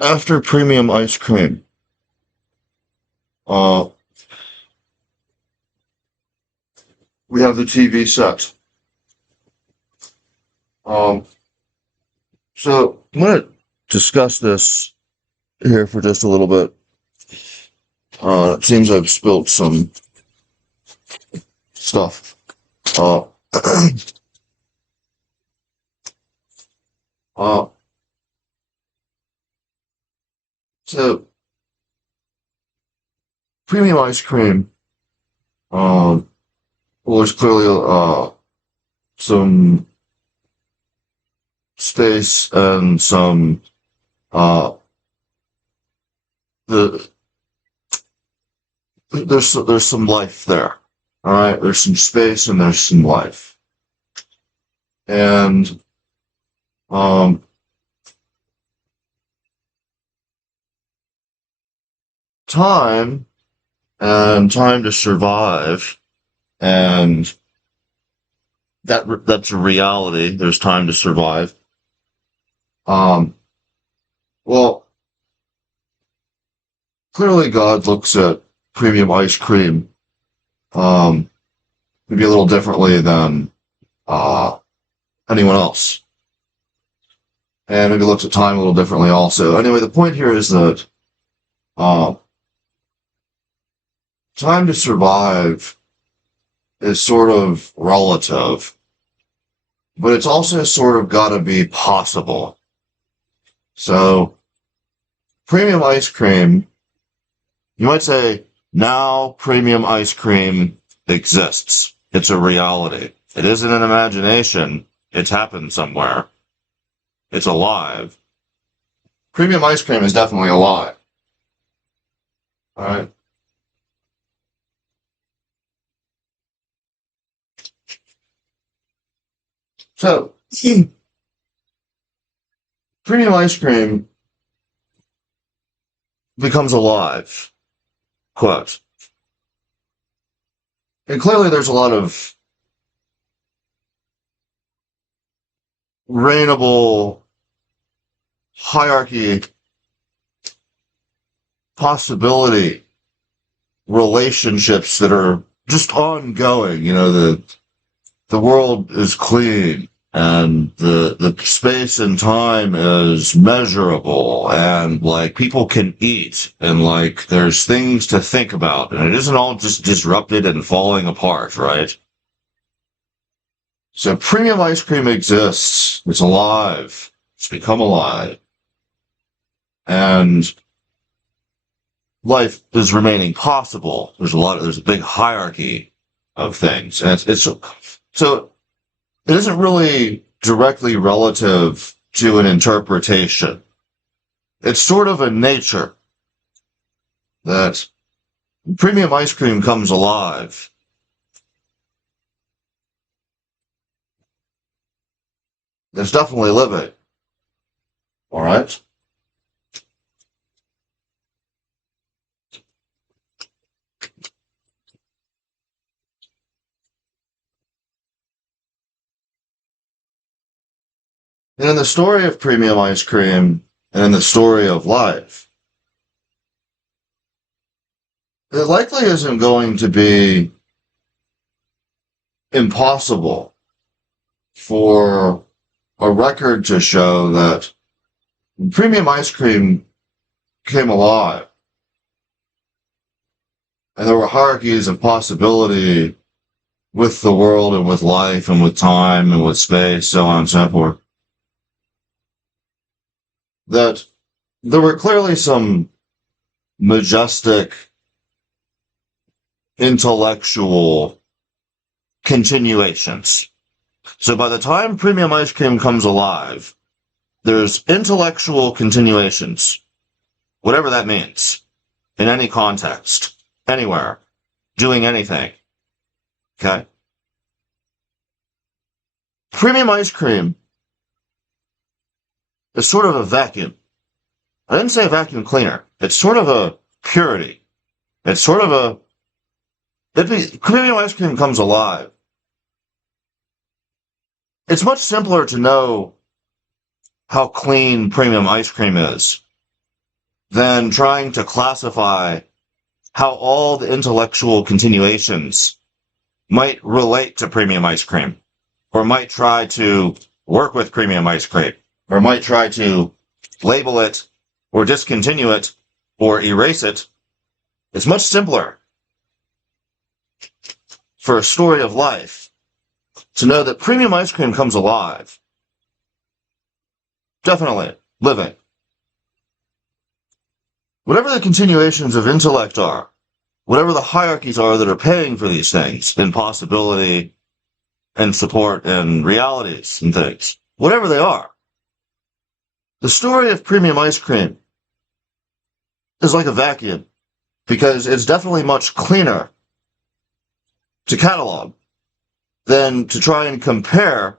After premium ice cream, uh, we have the TV set. Um, so I'm going to discuss this here for just a little bit. It seems I've spilled some stuff. Uh, uh, so premium ice cream, well, there's clearly, some space and some, uh, the, there's some life there. All right. There's some space and there's some life. And, time and time to survive, and that's a reality. There's time to survive. Well, clearly God looks at premium ice cream, maybe a little differently than, anyone else. And maybe looks at time a little differently also. Anyway, the point here is that, time to survive is sort of relative, but it's also sort of got to be possible. So, premium ice cream, you might say, now premium ice cream exists. It's a reality. It isn't an imagination. It's happened somewhere. It's alive. Premium ice cream is definitely alive. All right. So, premium ice cream becomes alive, quote. And clearly there's a lot of reignable hierarchy, possibility, relationships that are just ongoing. You know, the world is clean, and the space and time is measurable, and like people can eat, and like there's things to think about, and it isn't all just disrupted and falling apart, right? So premium ice cream exists. It's alive. It's become alive. And life is remaining possible. There's a big hierarchy of things. And it's so it isn't really directly relative to an interpretation. It's sort of a nature that premium ice cream comes alive. There's definitely living. All right. And in the story of premium ice cream and in the story of life, it likely isn't going to be impossible for a record to show that premium ice cream came alive. And there were hierarchies of possibility with the world and with life and with time and with space, so on and so forth. That there were clearly some majestic intellectual continuations. So by the time premium ice cream comes alive, there's intellectual continuations, whatever that means, in any context, anywhere, doing anything. Okay? Premium ice cream is sort of a vacuum. I didn't say a vacuum cleaner. It's sort of a purity. It's sort of a... premium ice cream comes alive. It's much simpler to know how clean premium ice cream is than trying to classify how all the intellectual continuations might relate to premium ice cream, or might try to work with premium ice cream, or might try to label it, or discontinue it, or erase it. It's much simpler for a story of life to know that premium ice cream comes alive. Definitely living. Whatever the continuations of intellect are, whatever the hierarchies are that are paying for these things in possibility and support and realities and things, whatever they are, the story of premium ice cream is like a vacuum, because it's definitely much cleaner to catalog than to try and compare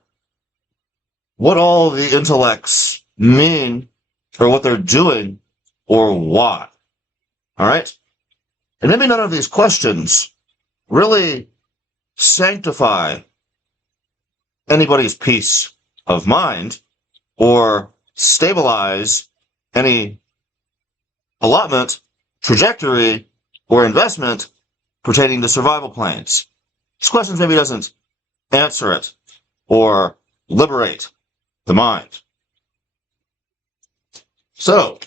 what all the intellects mean, or what they're doing, or why. All right? And maybe none of these questions really sanctify anybody's peace of mind or stabilize any allotment, trajectory, or investment pertaining to survival plans. These questions maybe doesn't answer it or liberate the mind. So,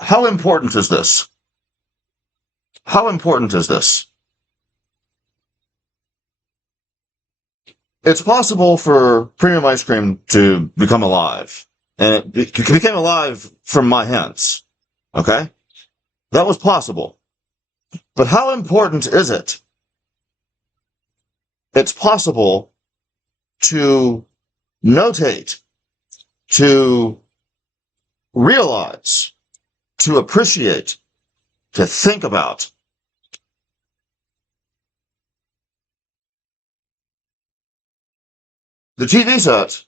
how important is this? How important is this? It's possible for premium ice cream to become alive. And it became alive from my hands. Okay? That was possible. But how important is it? It's possible to notate, to realize, to appreciate, to think about. The TV set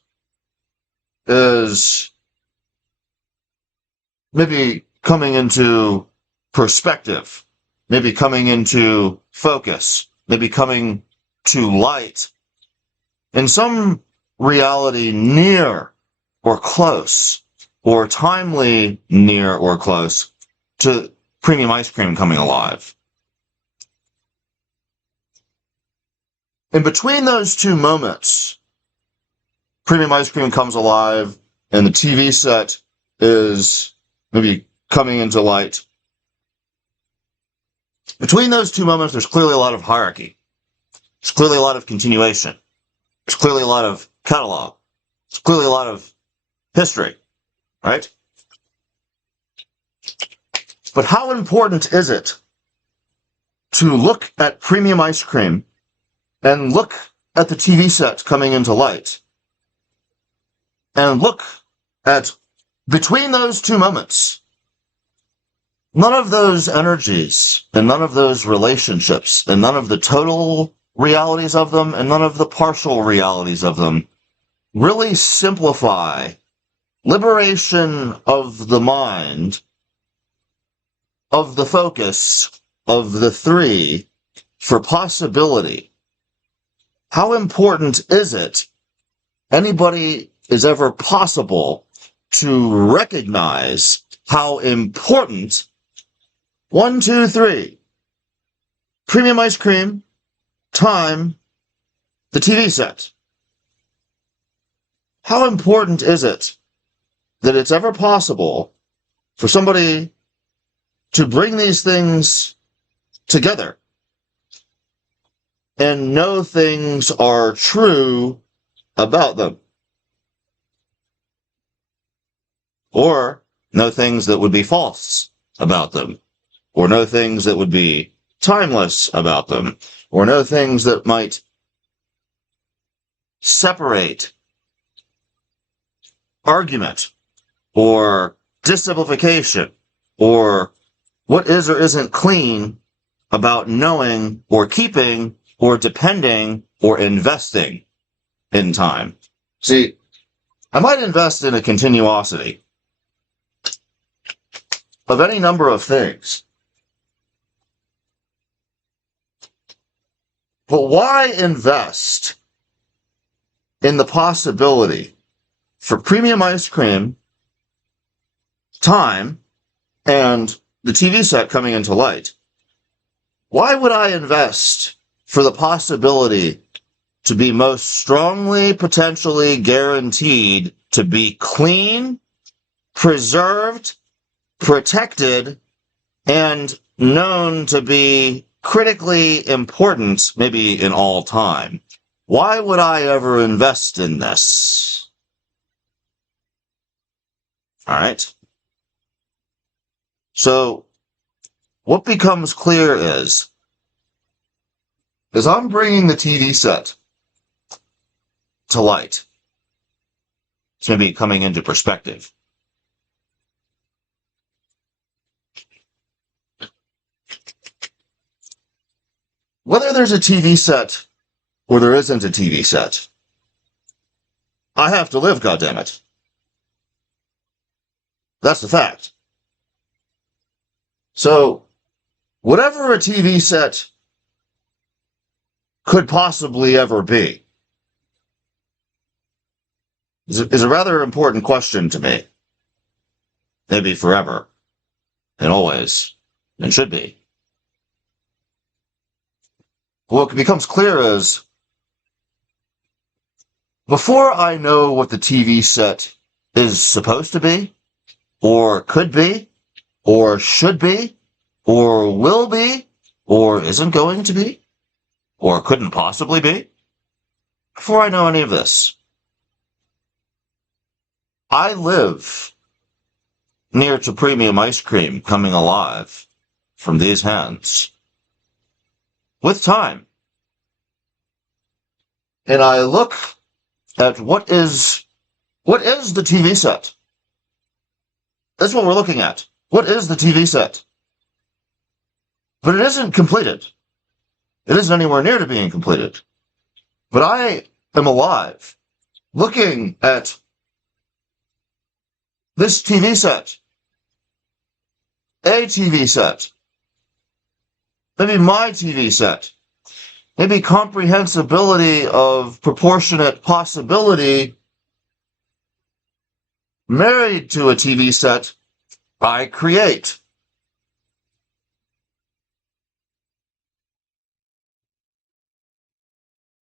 is maybe coming into perspective, maybe coming into focus, maybe coming to light in some reality near or close, or timely near or close to premium ice cream coming alive. In between those two moments, premium ice cream comes alive and the TV set is maybe coming into light. Between those two moments, there's clearly a lot of hierarchy. There's clearly a lot of continuation. There's clearly a lot of catalog. There's clearly a lot of history, right? But how important is it to look at premium ice cream and look at the TV set coming into light and look at between those two moments? None of those energies and none of those relationships and none of the total realities of them and none of the partial realities of them really simplify liberation of the mind, of the focus of the three for possibility. How important is it anybody is ever possible to recognize how important 1, 2, 3, premium ice cream, time, the TV set. How important is it that it's ever possible for somebody to bring these things together and know things are true about them? Or know things that would be false about them? Or know things that would be timeless about them? Or know things that might separate argument or dissimplification, or what is or isn't clean about knowing or keeping or depending or investing in time? See, I might invest in a continuosity of any number of things. But why invest in the possibility for premium ice cream time and the TV set coming into light, why would I invest for the possibility to be most strongly, potentially guaranteed to be clean, preserved, protected, and known to be critically important, maybe in all time? Why would I ever invest in this? All right. So what becomes clear is I'm bringing the TV set to light. It's maybe coming into perspective. Whether there's a TV set or there isn't a TV set, I have to live, goddammit. That's the fact. So, whatever a TV set could possibly ever be is a rather important question to me. Maybe forever, and always, and should be. What becomes clear is, before I know what the TV set is supposed to be, or could be, or should be, or will be, or isn't going to be, or couldn't possibly be, before I know any of this, I live near to premium ice cream coming alive from these hands with time. And I look at what is the TV set. That's what we're looking at. What is the TV set? But it isn't completed. It isn't anywhere near to being completed. But I am alive, looking at this TV set, a TV set, maybe my TV set, maybe comprehensibility of proportionate possibility married to a TV set I create.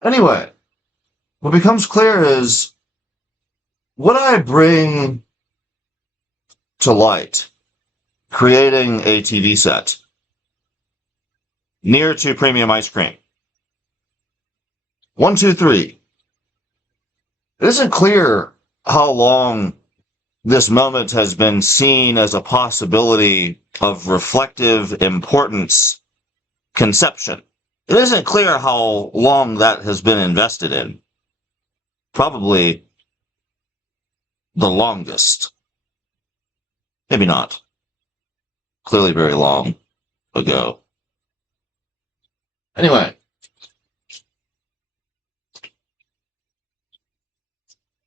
Anyway, what becomes clear is what I bring to light, creating a TV set near to premium ice cream. 1, 2, 3. It isn't clear how long this moment has been seen as a possibility of reflective importance conception. It isn't clear how long that has been invested in. Probably the longest. Maybe not. Clearly very long ago. Anyway.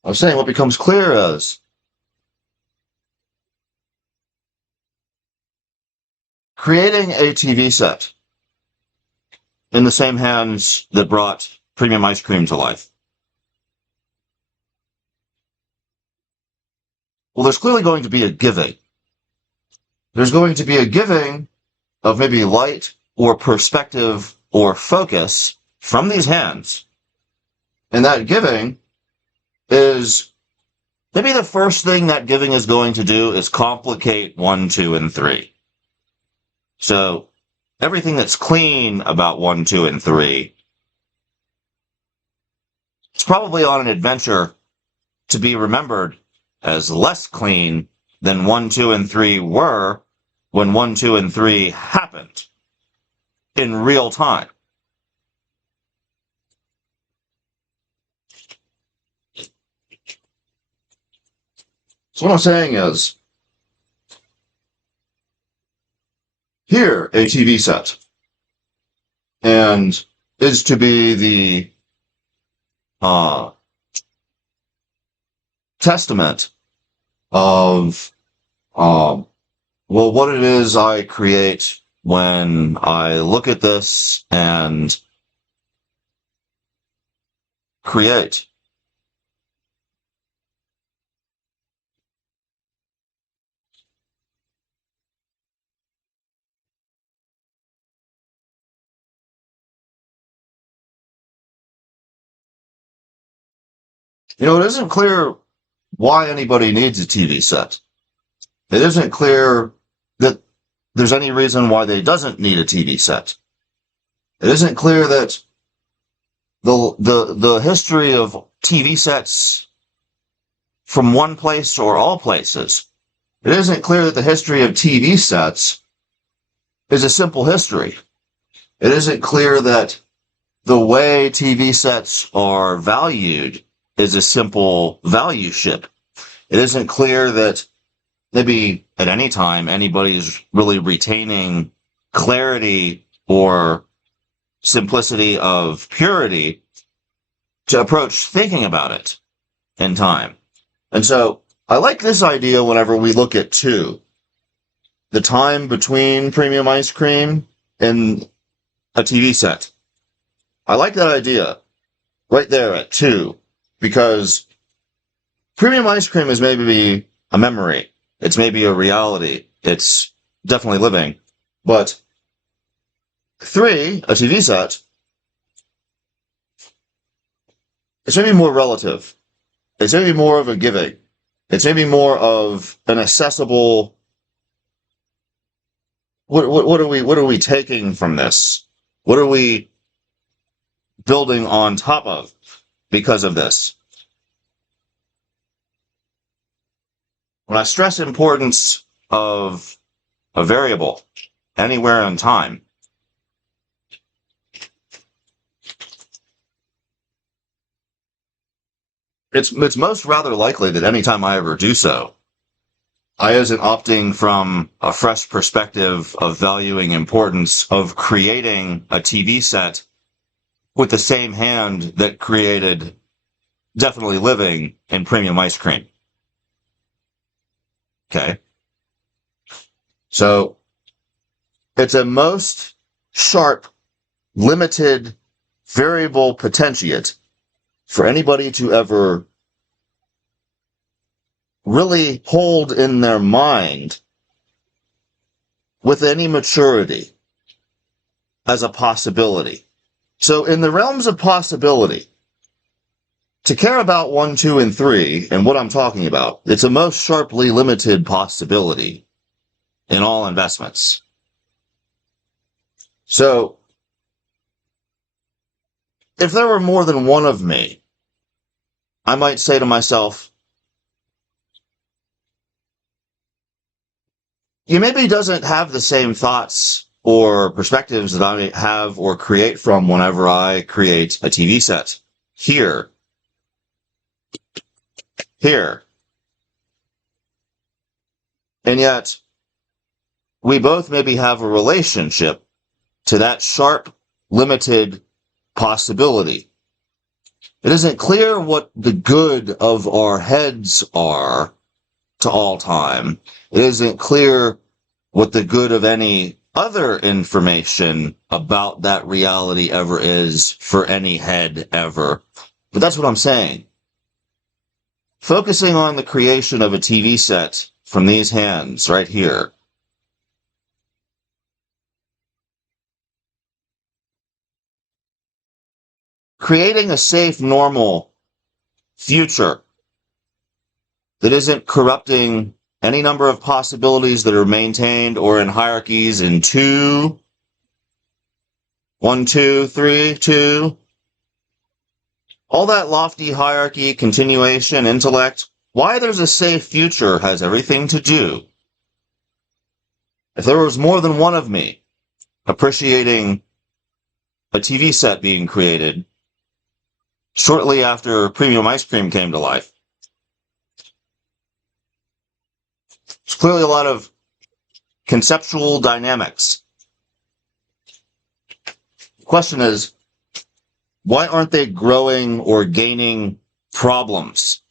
I was saying what becomes clear is creating a TV set in the same hands that brought premium ice cream to life. Well, there's clearly going to be a giving. There's going to be a giving of maybe light or perspective or focus from these hands. And that giving is maybe the first thing that giving is going to do is complicate 1, 2, and 3. So everything that's clean about 1, 2, and 3, it's probably on an adventure to be remembered as less clean than 1, 2, and 3 were when 1, 2, and 3 happened in real time. So what I'm saying is, here, a TV set, and is to be the testament of, well, what it is I create when I look at this and create. It isn't clear why anybody needs a TV set. It isn't clear that there's any reason why they doesn't need a TV set. It isn't clear that the history of TV sets from one place or all places. It isn't clear that the history of TV sets is a simple history. It isn't clear that the way TV sets are valued is a simple value ship. It isn't clear that maybe at any time anybody's really retaining clarity or simplicity of purity to approach thinking about it in time. And so I like this idea whenever we look at two. The time between premium ice cream and a TV set. I like that idea right there at 2, because premium ice cream is maybe a memory. It's maybe a reality. It's definitely living. But 3, a TV set, it's maybe more relative. It's maybe more of a giving. It's maybe more of an accessible. What are we taking from this? What are we building on top of because of this? When I stress importance of a variable anywhere in time, it's most rather likely that anytime I ever do so, I isn't opting from a fresh perspective of valuing importance of creating a TV set with the same hand that created Definitely Living in premium ice cream. Okay. So it's a most sharp, limited, variable potentiate for anybody to ever really hold in their mind with any maturity as a possibility. So in the realms of possibility, to care about 1, 2, and 3, and what I'm talking about, it's a most sharply limited possibility in all investments. So if there were more than one of me, I might say to myself, you maybe doesn't have the same thoughts or perspectives that I have or create from whenever I create a TV set. Here. And yet, we both maybe have a relationship to that sharp, limited possibility. It isn't clear what the good of our heads are to all time. It isn't clear what the good of any other information about that reality ever is for any head ever. But that's what I'm saying. Focusing on the creation of a TV set from these hands right here. Creating a safe, normal future that isn't corrupting any number of possibilities that are maintained or in hierarchies in 2, 1, 2, 3, 2. All that lofty hierarchy, continuation, intellect, why there's a safe future has everything to do. If there was more than one of me appreciating a TV set being created shortly after premium ice cream came to life, there's clearly a lot of conceptual dynamics. The question is, why aren't they growing or gaining problems?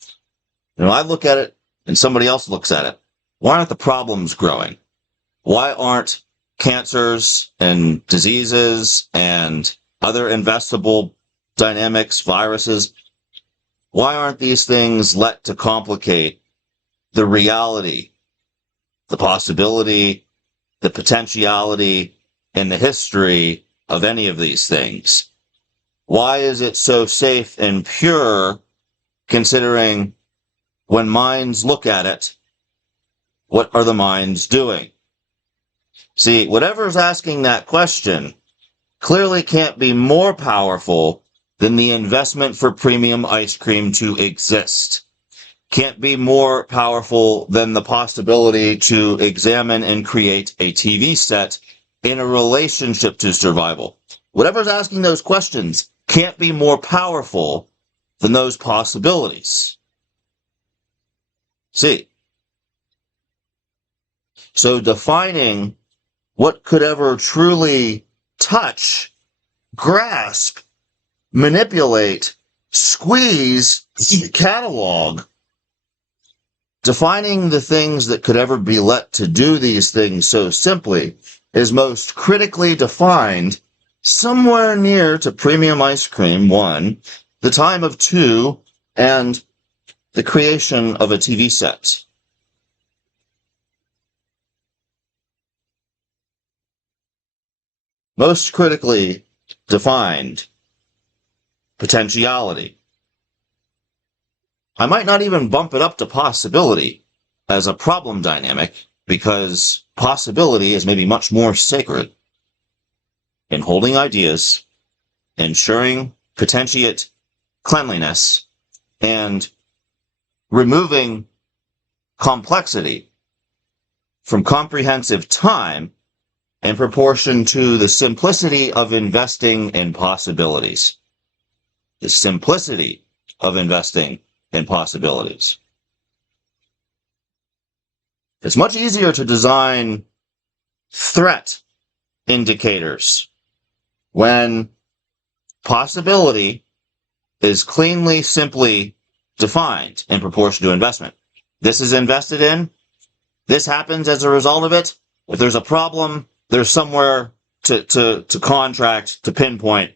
I look at it and somebody else looks at it. Why aren't the problems growing? Why aren't cancers and diseases and other investable dynamics, viruses, why aren't these things let to complicate the reality, the possibility, the potentiality, and the history of any of these things? Why is it so safe and pure considering when minds look at it, what are the minds doing? See, whatever's asking that question clearly can't be more powerful than the investment for premium ice cream to exist. Can't be more powerful than the possibility to examine and create a TV set in a relationship to survival. Whatever's asking those questions can't be more powerful than those possibilities. See? So defining what could ever truly touch, grasp, manipulate, squeeze, catalog, defining the things that could ever be let to do these things so simply is most critically defined somewhere near to premium ice cream, 1, the time of 2, and the creation of a TV set. Most critically defined potentiality. I might not even bump it up to possibility as a problem dynamic, because possibility is maybe much more sacred in holding ideas, ensuring potentiate cleanliness, and removing complexity from comprehensive time in proportion to the simplicity of investing in possibilities. The simplicity of investing in possibilities. It's much easier to design threat indicators when possibility is cleanly, simply defined in proportion to investment. This is invested in. This happens as a result of it. If there's a problem, there's somewhere to contract, to pinpoint,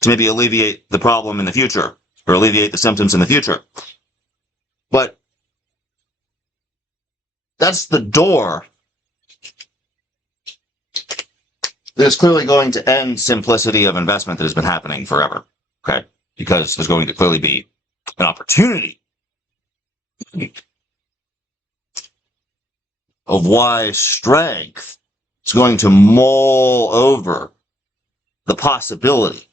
to maybe alleviate the problem in the future, or alleviate the symptoms in the future. But that's the door that is clearly going to end simplicity of investment that has been happening forever. Okay? Because there's going to clearly be an opportunity of why strength is going to mull over the possibility.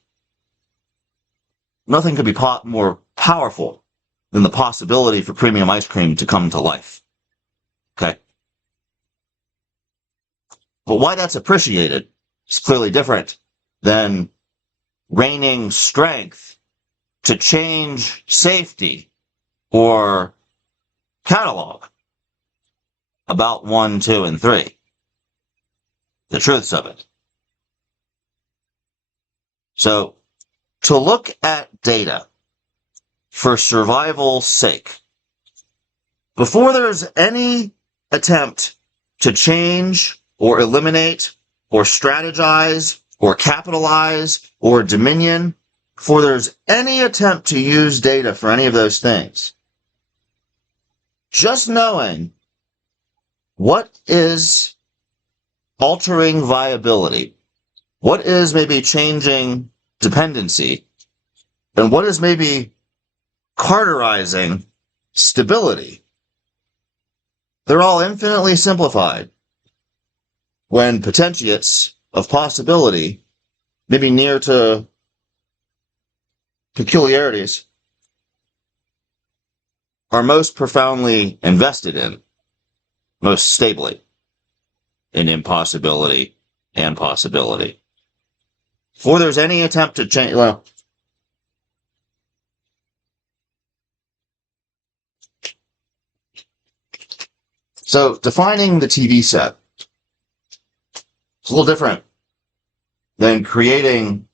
Nothing could be more powerful than the possibility for premium ice cream to come to life. Okay? But why that's appreciated is clearly different than raining strength to change safety or catalog about 1, 2, and 3. The truths of it. So, to look at data for survival's sake, before there's any attempt to change or eliminate or strategize or capitalize or dominion, before there's any attempt to use data for any of those things, just knowing what is altering viability, what is maybe changing dependency, and what is maybe carterizing stability, they're all infinitely simplified when potentiates of possibility, maybe near to peculiarities, are most profoundly invested in, most stably, in impossibility and possibility. Before there's any attempt to change, well, so defining the TV set is a little different than creating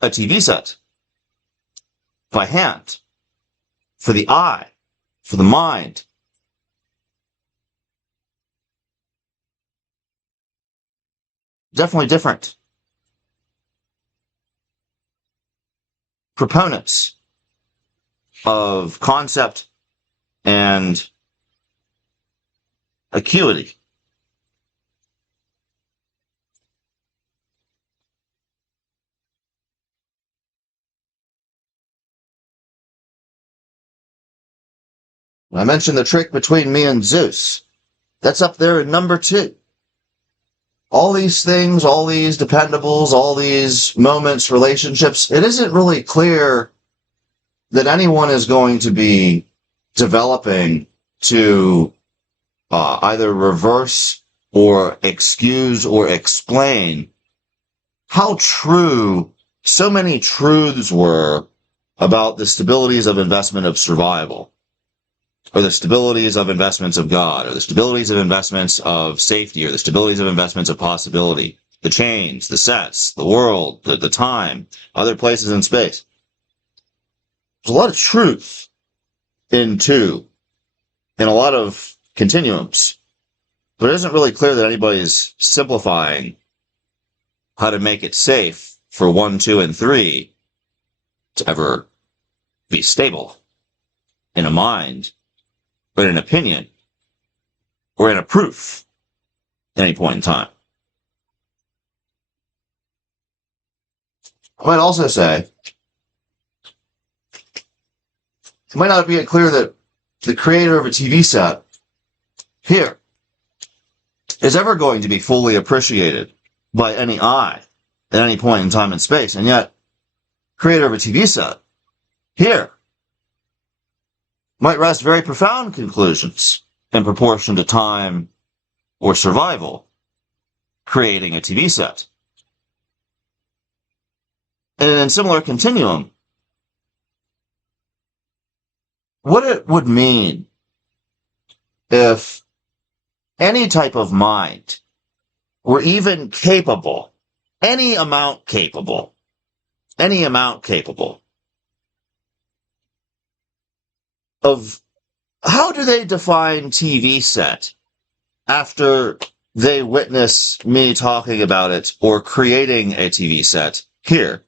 a TV set by hand, for the eye, for the mind. Definitely different. Proponents of concept and acuity I mentioned the trick between me and Zeus. That's up there in number 2. All these things, all these dependables, all these moments, relationships, it isn't really clear that anyone is going to be developing to either reverse or excuse or explain how true so many truths were about the stabilities of investment of survival, or the stabilities of investments of God, or the stabilities of investments of safety, or the stabilities of investments of possibility, the chains, the sets, the world, the time, other places in space. There's a lot of truth in a lot of continuums, but it isn't really clear that anybody's simplifying how to make it safe for 1, 2, and 3 to ever be stable in a mind, or in an opinion, or in a proof at any point in time. I might also say, it might not be clear that the creator of a TV set here is ever going to be fully appreciated by any eye at any point in time and space, and yet creator of a TV set here might rest very profound conclusions in proportion to time or survival creating a TV set. And in a similar continuum, what it would mean if any type of mind were even capable, any amount capable, of how do they define TV set after they witness me talking about it or creating a TV set here?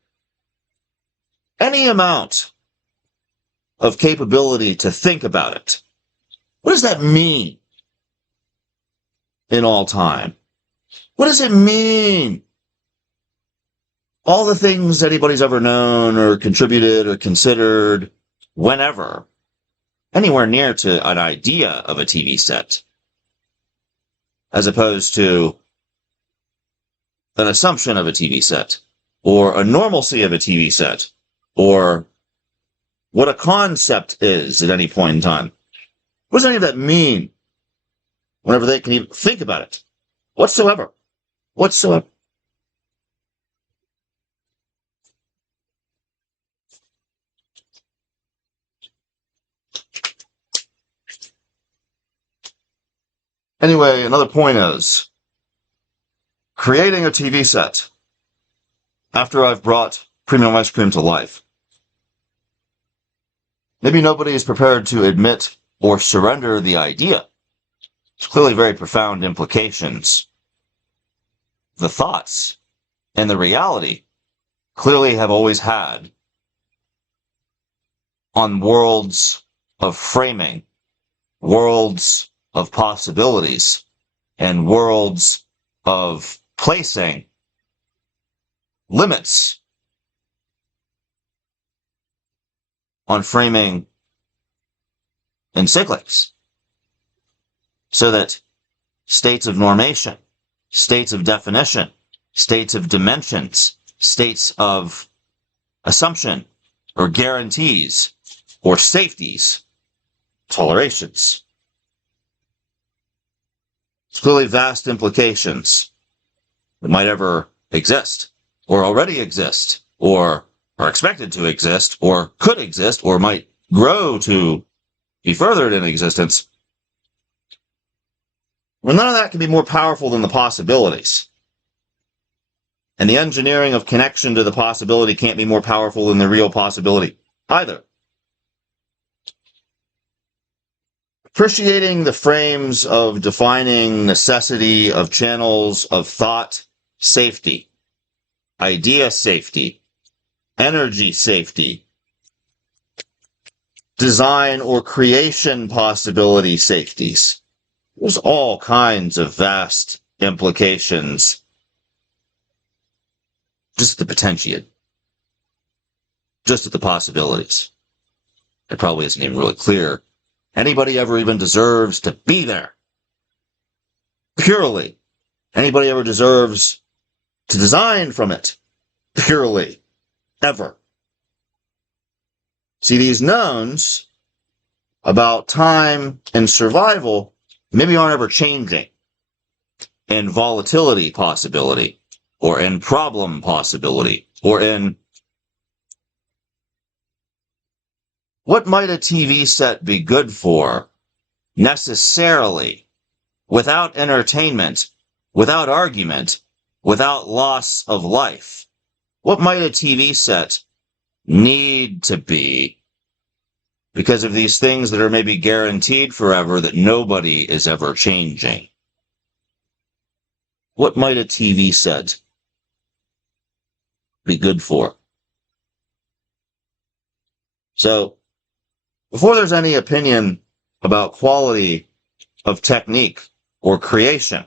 Any amount of capability to think about it. What does that mean in all time? What does it mean? All the things anybody's ever known or contributed or considered, whenever, anywhere near to an idea of a TV set, as opposed to an assumption of a TV set, or a normalcy of a TV set, or what a concept is at any point in time. What does any of that mean whenever they can even think about it? Whatsoever. Anyway, another point is, creating a TV set after I've brought premium ice cream to life. Maybe nobody is prepared to admit or surrender the idea. There's clearly very profound implications. The thoughts and the reality clearly have always had on worlds of framing, worlds of possibilities, and worlds of placing limits on framing encyclics, so that states of normation, states of definition, states of dimensions, states of assumption or guarantees or safeties, tolerations. It's clearly vast implications that might ever exist, or already exist, or are expected to exist, or could exist, or might grow to be furthered in existence. Well, none of that can be more powerful than the possibilities. And the engineering of connection to the possibility can't be more powerful than the real possibility either. Appreciating the frames of defining necessity of channels of thought safety, idea safety, energy safety, design or creation possibility safeties. There's all kinds of vast implications. Just the potentiate. Just at the possibilities. It probably isn't even really clear anybody ever even deserves to be there. Purely. Anybody ever deserves to design from it. Purely. Ever. See, these knowns about time and survival maybe aren't ever changing. In volatility possibility, or in problem possibility, or in what might a TV set be good for necessarily, without entertainment, without argument, without loss of life? What might a TV set need to be because of these things that are maybe guaranteed forever that nobody is ever changing? What might a TV set be good for? So, before there's any opinion about quality of technique or creation,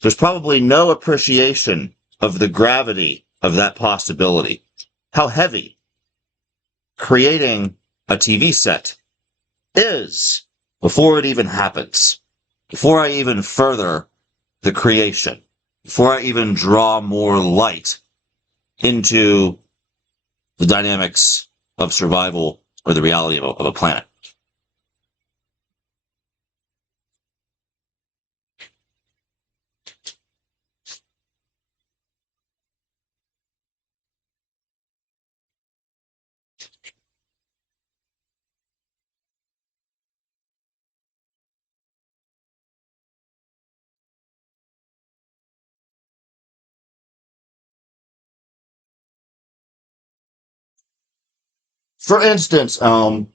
there's probably no appreciation of the gravity of that possibility. How heavy creating a TV set is before it even happens, before I even further the creation, before I even draw more light into the dynamics of survival or the reality of a planet. For instance, the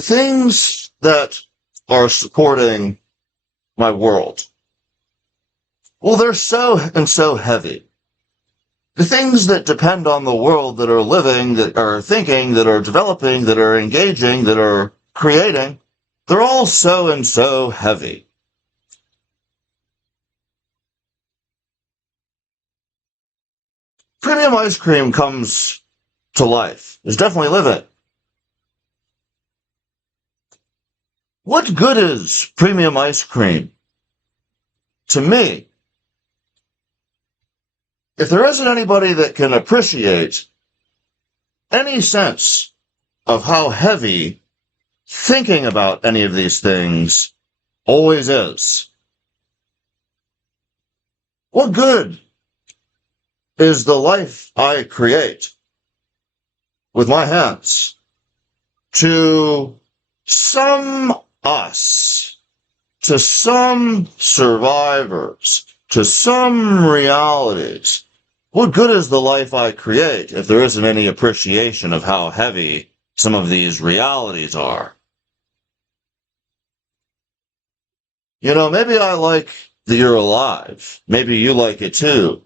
things that are supporting my world, well, they're so heavy. The things that depend on the world, that are living, that are thinking, that are developing, that are engaging, that are creating, they're all so heavy. Premium ice cream comes to life. It's definitely living. What good is premium ice cream to me if there isn't anybody that can appreciate any sense of how heavy thinking about any of these things always is? What good is the life I create with my hands to some us, to some survivors, to some realities? What good is the life I create if there isn't any appreciation of how heavy some of these realities are? You know, maybe I like that you're alive. Maybe you like it too.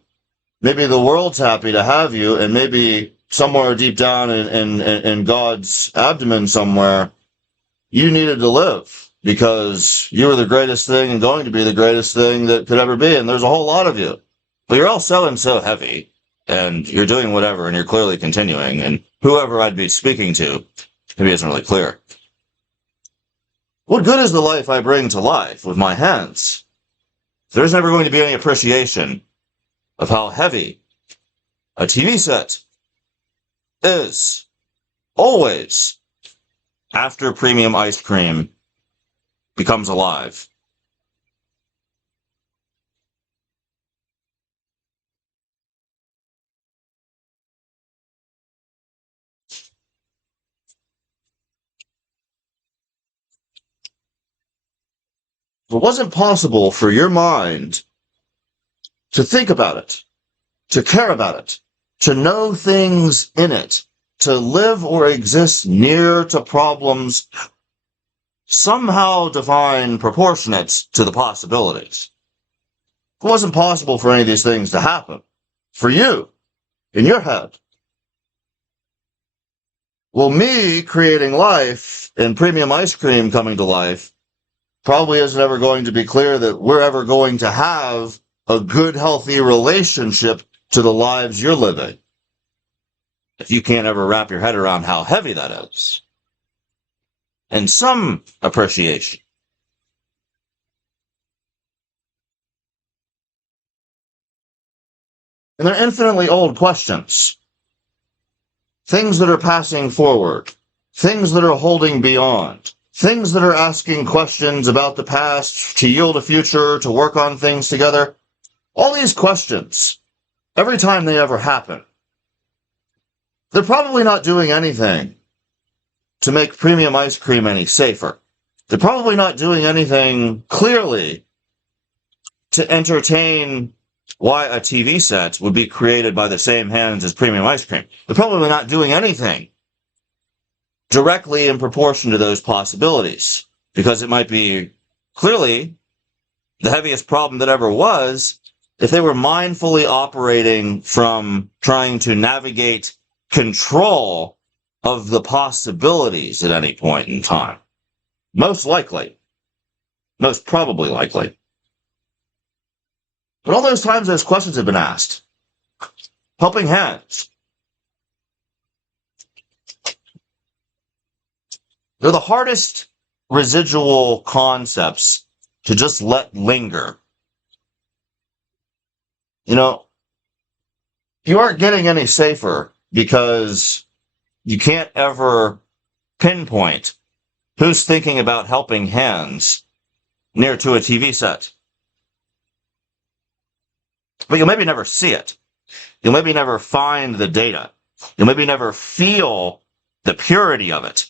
Maybe the world's happy to have you, and maybe somewhere deep down in God's abdomen somewhere, you needed to live because you were the greatest thing and going to be the greatest thing that could ever be, and there's a whole lot of you. But you're all so heavy, and you're doing whatever, and you're clearly continuing, and whoever I'd be speaking to maybe isn't really clear. What good is the life I bring to life with my hands? There's never going to be any appreciation of how heavy a TV set is always after premium ice cream becomes alive. If it wasn't possible for your mind to think about it, to care about it, to know things in it, to live or exist near to problems somehow divine proportionate to the possibilities. It wasn't possible for any of these things to happen. For you, in your head. Well, me creating life and premium ice cream coming to life probably isn't ever going to be clear that we're ever going to have a good, healthy relationship to the lives you're living. if you can't ever wrap your head around how heavy that is. And some appreciation. And they're infinitely old questions. Things that are passing forward. Things that are holding beyond. Things that are asking questions about the past to yield a future, to work on things together. All these questions, every time they ever happen, they're probably not doing anything to make premium ice cream any safer. They're probably not doing anything clearly to entertain why a TV set would be created by the same hands as premium ice cream. They're probably not doing anything directly in proportion to those possibilities, because it might be clearly the heaviest problem that ever was if they were mindfully operating from trying to navigate control of the possibilities at any point in time. Most likely. Most probably likely. But all those times those questions have been asked. Helping hands. They're the hardest residual concepts to just let linger. You know, you aren't getting any safer because you can't ever pinpoint who's thinking about helping hands near to a TV set. But you'll maybe never see it. You'll maybe never find the data. You'll maybe never feel the purity of it.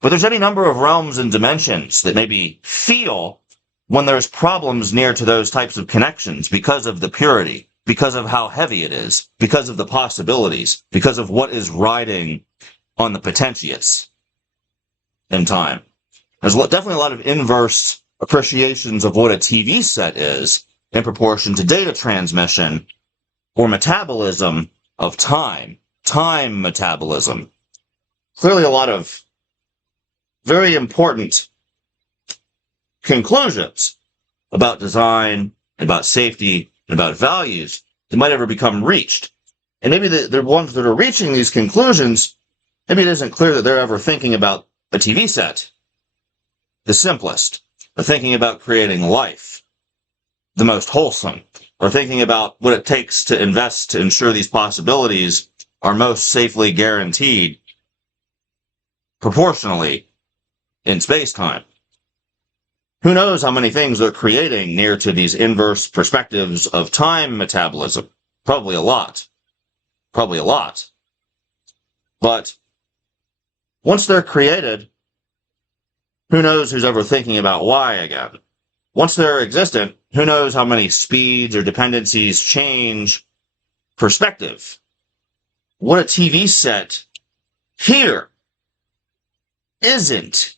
But there's any number of realms and dimensions that maybe feel when there's problems near to those types of connections because of the purity, because of how heavy it is, because of the possibilities, because of what is riding on the potentiates in time. There's definitely a lot of inverse appreciations of what a TV set is in proportion to data transmission or metabolism of time metabolism. Clearly a lot of very important conclusions about design, about safety, and about values that might ever become reached. And maybe the ones that are reaching these conclusions, maybe it isn't clear that they're ever thinking about a TV set, the simplest, or thinking about creating life, the most wholesome, or thinking about what it takes to invest to ensure these possibilities are most safely guaranteed proportionally in space-time. Who knows how many things they're creating near to these inverse perspectives of time metabolism? Probably a lot. Probably a lot. But once they're created, who knows who's ever thinking about why again? Once they're existent, who knows how many speeds or dependencies change perspective? What a TV set here isn't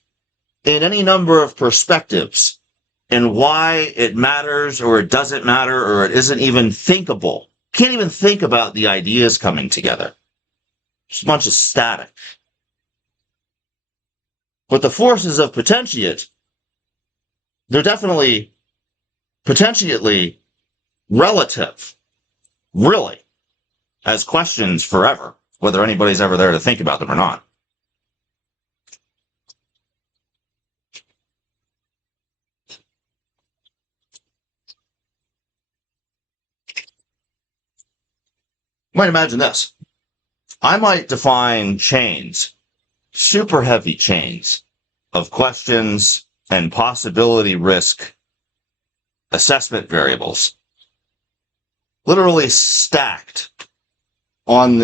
in any number of perspectives, and why it matters or it doesn't matter or it isn't even thinkable. Can't even think about the ideas coming together. Just a bunch of static. But the forces of potentiate, they're definitely potentiately relative, really, as questions forever, whether anybody's ever there to think about them or not. You might imagine this. I might define chains, super heavy chains, of questions and possibility risk assessment variables, literally stacked on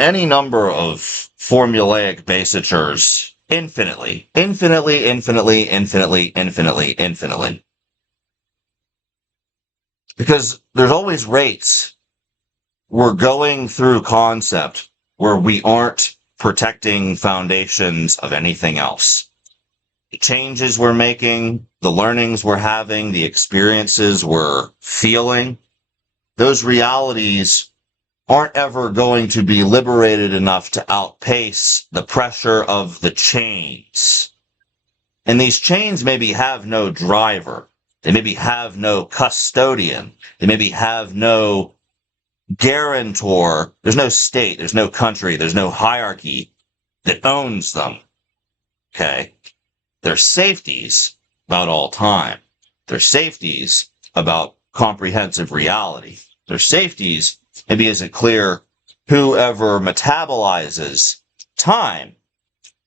any number of formulaic basitures infinitely. Because there's always rates. We're going through concept where we aren't protecting foundations of anything else. The changes we're making, the learnings we're having, the experiences we're feeling, those realities aren't ever going to be liberated enough to outpace the pressure of the chains. And these chains maybe have no driver. They maybe have no custodian. They maybe have no guarantor, there's no state, there's no country, there's no hierarchy that owns them. Okay? There's safeties about all time. There's safeties about comprehensive reality. There's safeties, maybe isn't clear, whoever metabolizes time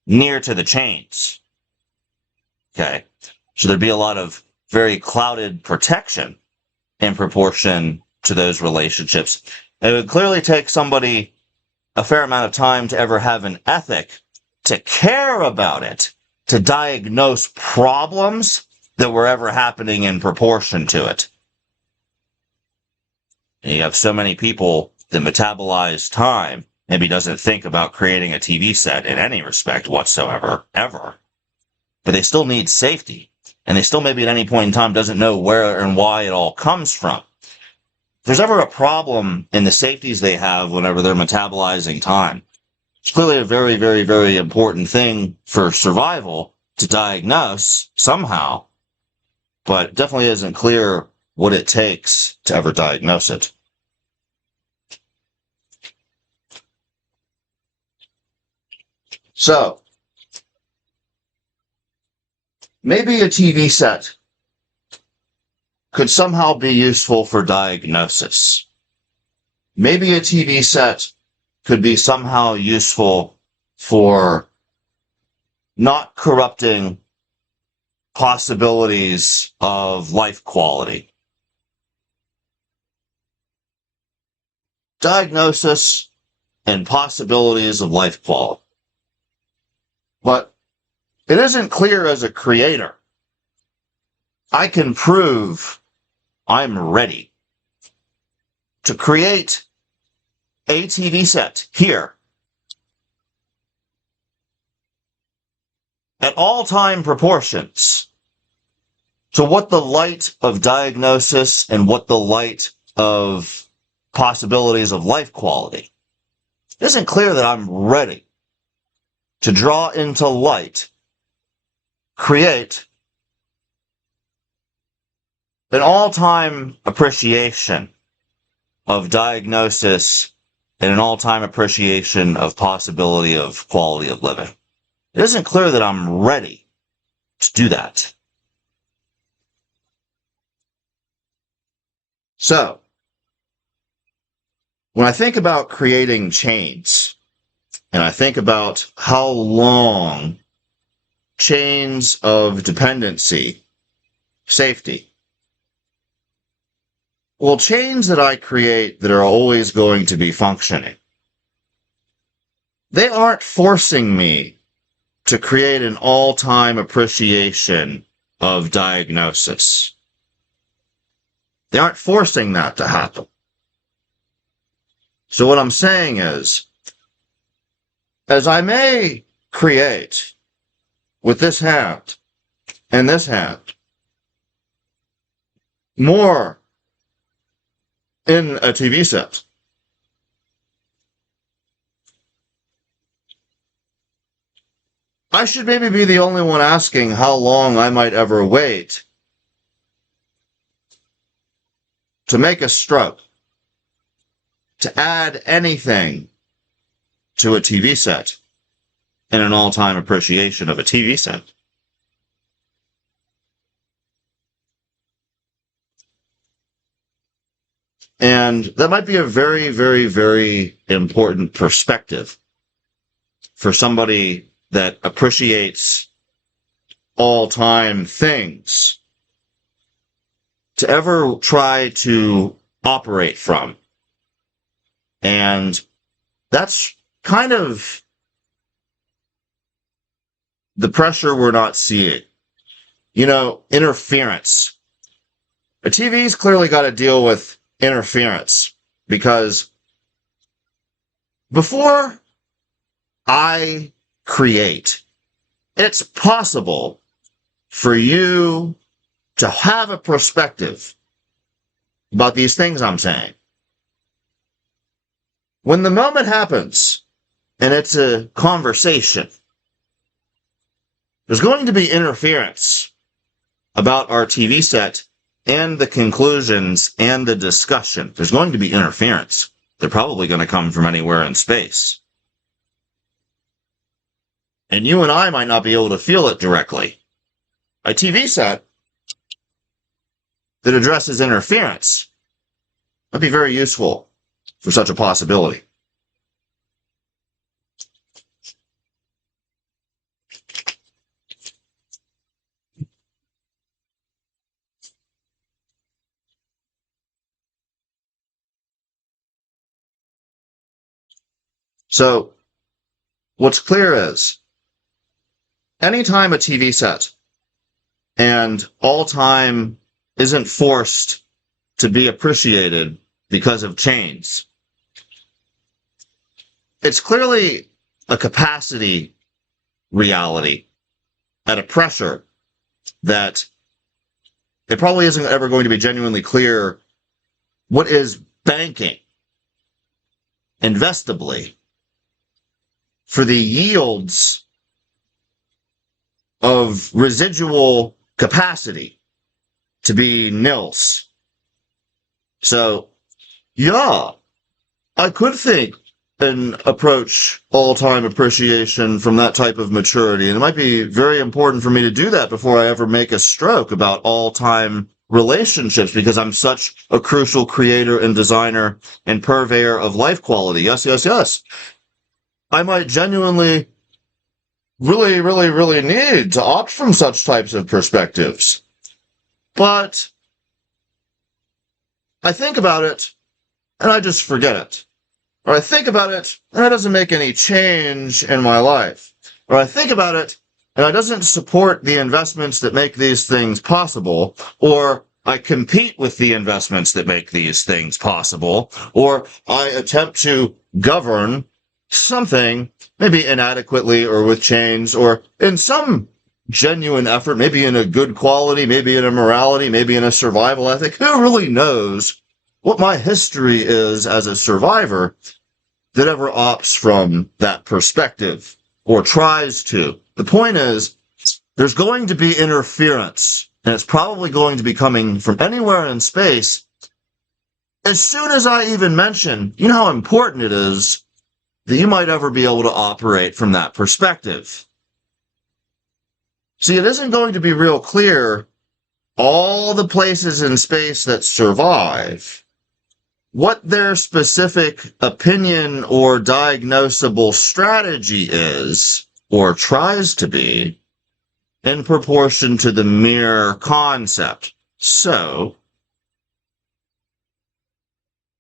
near to the chains. Okay? So there'd be a lot of very clouded protection in proportion to those relationships. It would clearly take somebody a fair amount of time to ever have an ethic, to care about it, to diagnose problems that were ever happening in proportion to it. And you have so many people that metabolize time, maybe doesn't think about creating a TV set in any respect whatsoever, ever. But they still need safety. And they still maybe at any point in time doesn't know where and why it all comes from. If there's ever a problem in the safeties they have whenever they're metabolizing time, it's clearly a very, very, very important thing for survival to diagnose somehow, but it definitely isn't clear what it takes to ever diagnose it. So, maybe a TV set could somehow be useful for diagnosis. Maybe a TV set could be somehow useful for not corrupting possibilities of life quality. Diagnosis and possibilities of life quality. But it isn't clear as a creator. I can prove I'm ready to create a TV set here at all-time proportions to what the light of diagnosis and what the light of possibilities of life quality. It isn't clear that I'm ready to draw into light, create an all-time appreciation of diagnosis and an all-time appreciation of possibility of quality of living. It isn't clear that I'm ready to do that. So, when I think about creating chains, and I think about how long chains of dependency, safety, well, chains that I create that are always going to be functioning, they aren't forcing me to create an all-time appreciation of diagnosis. They aren't forcing that to happen. So what I'm saying is, as I may create with this hand and this hand more in a TV set, I should maybe be the only one asking how long I might ever wait to make a stroke, to add anything to a TV set and an all-time appreciation of a TV set. And that might be a very, very, very important perspective for somebody that appreciates all-time things to ever try to operate from. And that's kind of the pressure we're not seeing. You know, interference. A TV's clearly got to deal with interference, because before I create, it's possible for you to have a perspective about these things I'm saying. When the moment happens, and it's a conversation, there's going to be interference about our TV set and the conclusions and the discussion, there's going to be interference. They're probably going to come from anywhere in space. And you and I might not be able to feel it directly. A TV set that addresses interference might be very useful for such a possibility. So, what's clear is, anytime a TV set and all time isn't forced to be appreciated because of chains, it's clearly a capacity reality at a pressure that it probably isn't ever going to be genuinely clear what is banking investably for the yields of residual capacity to be nils. So, yeah, I could think and approach all-time appreciation from that type of maturity, and it might be very important for me to do that before I ever make a stroke about all-time relationships, because I'm such a crucial creator and designer and purveyor of life quality. Yes, yes, yes. I might genuinely really need to opt from such types of perspectives. But I think about it, and I just forget it. Or I think about it, and it doesn't make any change in my life. Or I think about it, and it doesn't support the investments that make these things possible. Or I compete with the investments that make these things possible. Or I attempt to govern something, maybe inadequately or with chains, or in some genuine effort, maybe in a good quality, maybe in a morality, maybe in a survival ethic. Who really knows what my history is as a survivor that ever opts from that perspective or tries to? The point is, there's going to be interference, and it's probably going to be coming from anywhere in space. As soon as I even mention, you know how important it is that you might ever be able to operate from that perspective. See, it isn't going to be real clear all the places in space that survive, what their specific opinion or diagnosable strategy is, or tries to be, in proportion to the mere concept. So,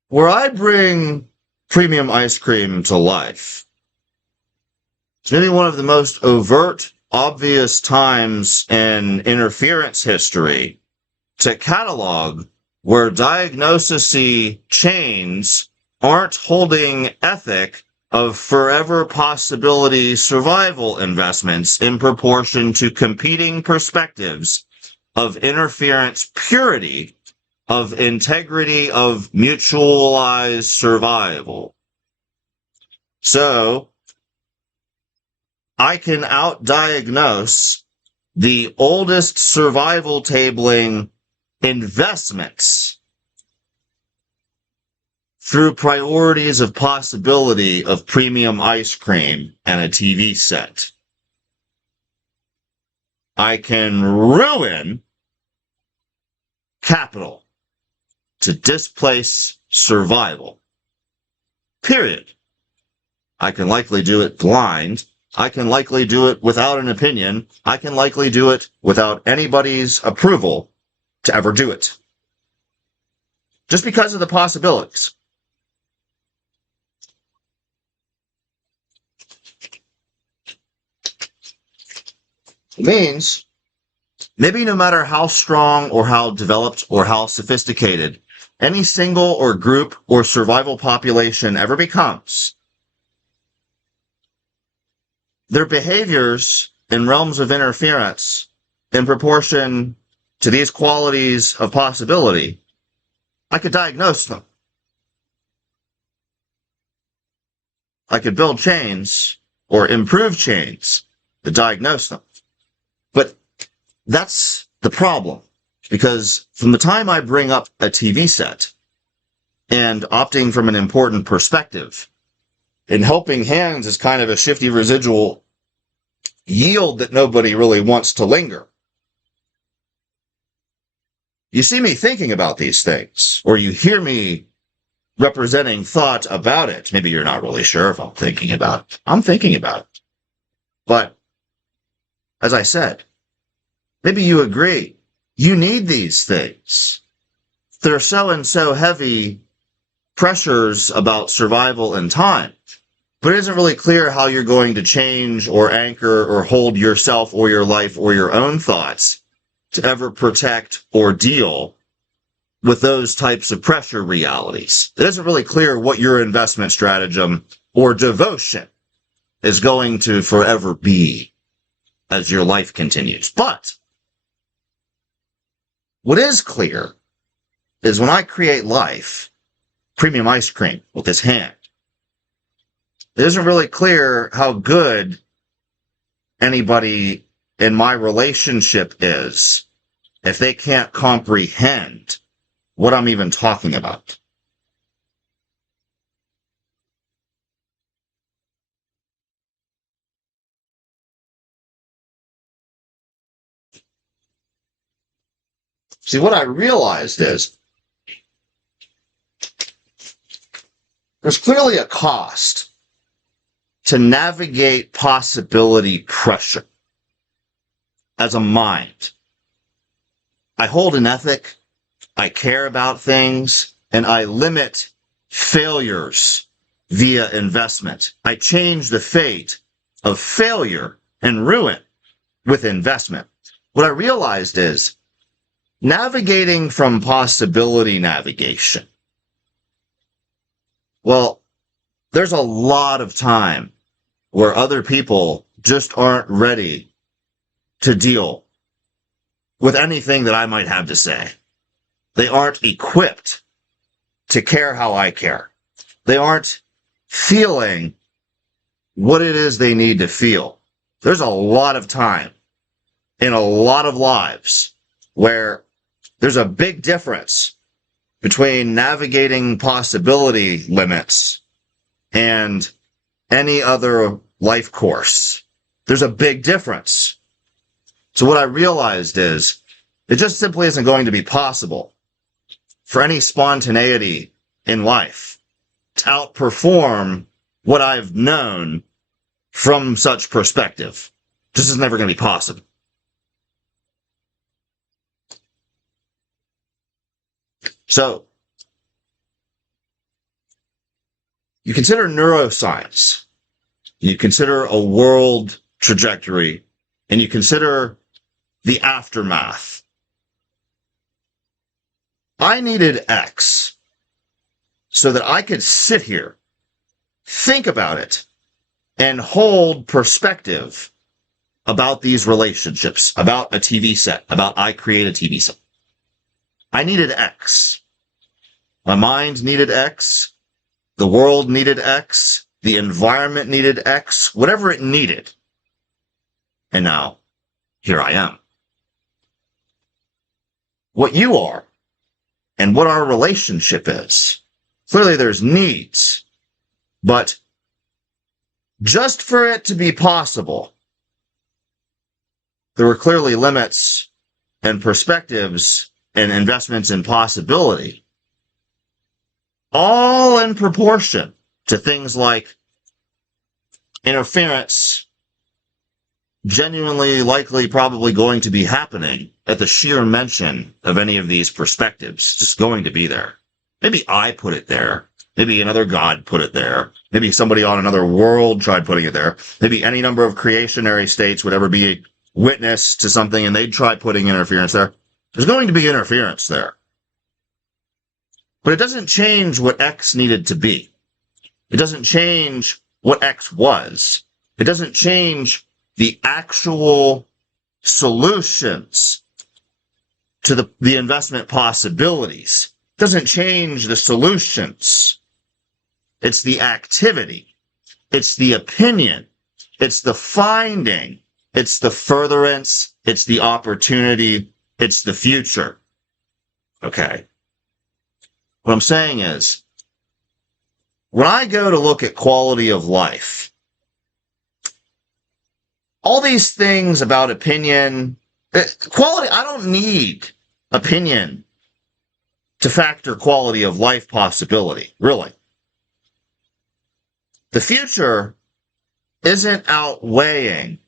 where I bring premium ice cream to life, it's maybe one of the most overt, obvious times in interference history to catalog where diagnosis-y chains aren't holding ethic of forever possibility survival investments in proportion to competing perspectives of interference purity, of integrity, of mutualized survival. So, I can out-diagnose the oldest survival tabling investments through priorities of possibility of premium ice cream and a TV set. I can ruin capital to displace survival. Period. I can likely do it blind. I can likely do it without an opinion. I can likely do it without anybody's approval to ever do it. Just because of the possibilities. It means maybe no matter how strong or how developed or how sophisticated any single or group or survival population ever becomes, their behaviors in realms of interference in proportion to these qualities of possibility, I could diagnose them. I could build chains or improve chains to diagnose them. But that's the problem. because from the time I bring up a TV set and opting from an important perspective, and helping hands is kind of a shifty residual yield that nobody really wants to linger. You see me thinking about these things, or you hear me representing thought about it. Maybe you're not really sure if I'm thinking about it. I'm thinking about it. But as I said, maybe you agree. You need these things. They're so and so heavy pressures about survival and time. But it isn't really clear how you're going to change or anchor or hold yourself or your life or your own thoughts to ever protect or deal with those types of pressure realities. It isn't really clear what your investment stratagem or devotion is going to forever be as your life continues. But what is clear is when I create life, premium ice cream with this hand, it isn't really clear how good anybody in my relationship is if they can't comprehend what I'm even talking about. See, what I realized is there's clearly a cost to navigate possibility pressure as a mind. I hold an ethic, I care about things, and I limit failures via investment. I change the fate of failure and ruin with investment. What I realized is navigating from possibility navigation. Well, there's a lot of time where other people just aren't ready to deal with anything that I might have to say. They aren't equipped to care how I care. They aren't feeling what it is they need to feel. There's a lot of time in a lot of lives where there's a big difference between navigating possibility limits and any other life course. There's a big difference. So what I realized is it just simply isn't going to be possible for any spontaneity in life to outperform what I've known from such perspective. This is never going to be possible. So you consider neuroscience, you consider a world trajectory, and you consider the aftermath. I needed X so that I could sit here, think about it, and hold perspective about these relationships, about a TV set, about I create a TV set. I needed X. My mind needed X. The world needed X. The environment needed X. Whatever it needed. And now, here I am. What you are and what our relationship is. Clearly there's needs. But just for it to be possible, there were clearly limits and perspectives and investments in possibility, all in proportion to things like interference genuinely likely probably going to be happening at the sheer mention of any of these perspectives. Just going to be there. Maybe I put it there. Maybe another god put it there. Maybe somebody on another world tried putting it there. Maybe any number of creationary states would ever be a witness to something and they'd try putting interference there. There's going to be interference there. But it doesn't change what X needed to be. It doesn't change what X was. It doesn't change the actual solutions to the investment possibilities. It doesn't change the solutions. It's the activity. It's the opinion. It's the finding. It's the furtherance. It's the opportunity. It's the future. Okay. What I'm saying is, when I go to look at quality of life, all these things about opinion, quality, I don't need opinion to factor quality of life possibility, really. The future isn't outweighing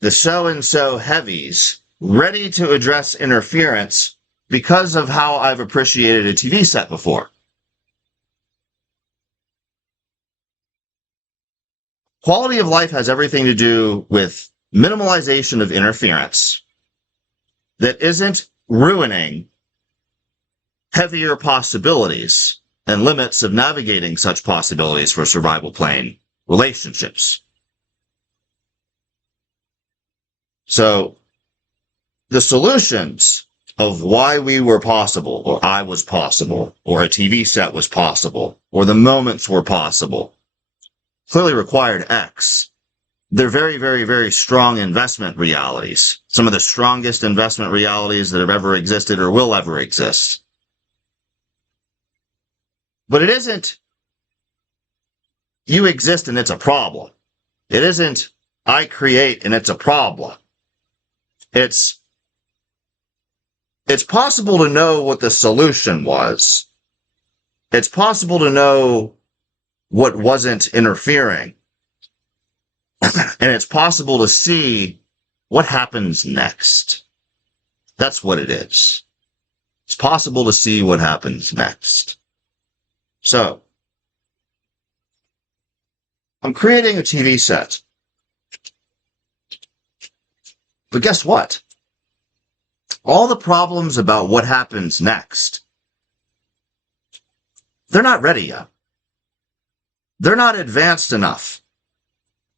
the so-and-so heavies ready to address interference because of how I've appreciated a TV set before. Quality of life has everything to do with minimalization of interference that isn't ruining heavier possibilities and limits of navigating such possibilities for survival plane relationships. So the solutions of why we were possible, or I was possible, or a TV set was possible, or the moments were possible, clearly required X. They're very, very, very strong investment realities. Some of the strongest investment realities that have ever existed or will ever exist. But it isn't you exist and it's a problem. It isn't I create and it's a problem. It's possible to know what the solution was. It's possible to know what wasn't interfering. And it's possible to see what happens next. That's what it is. It's possible to see what happens next. So, I'm creating a TV set. But guess what? All the problems about what happens next, they're not ready yet. They're not advanced enough.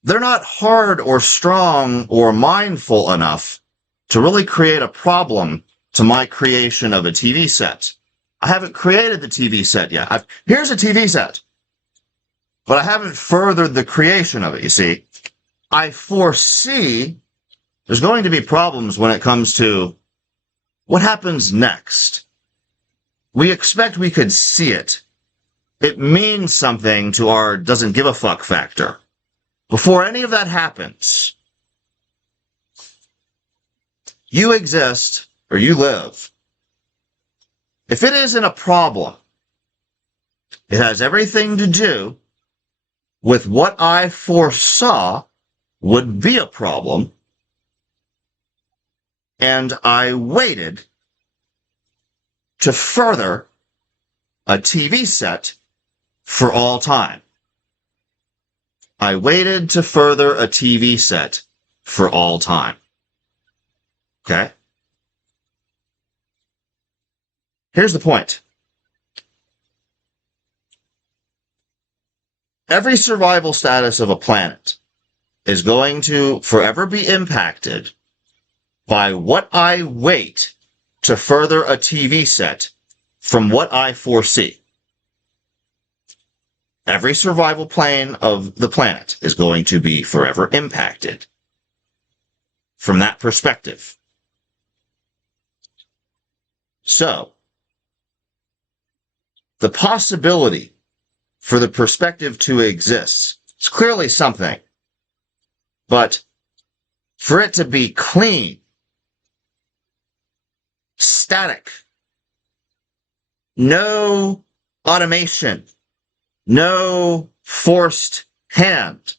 They're not hard or strong or mindful enough to really create a problem to my creation of a TV set. I haven't created the TV set yet. Here's a TV set, but I haven't furthered the creation of it, you see. I foresee there's going to be problems when it comes to what happens next. We expect we could see it. It means something to our doesn't give a fuck factor. Before any of that happens, you exist, or you live. If it isn't a problem, it has everything to do with what I foresaw would be a problem, and I waited to further a TV set for all time. I waited to further a TV set for all time. Okay? Here's the point. Every survival status of a planet is going to forever be impacted by what I wait to further a TV set from what I foresee. Every survival plane of the planet is going to be forever impacted from that perspective. So, the possibility for the perspective to exist is clearly something, but for it to be clean, static, no automation, no forced hand.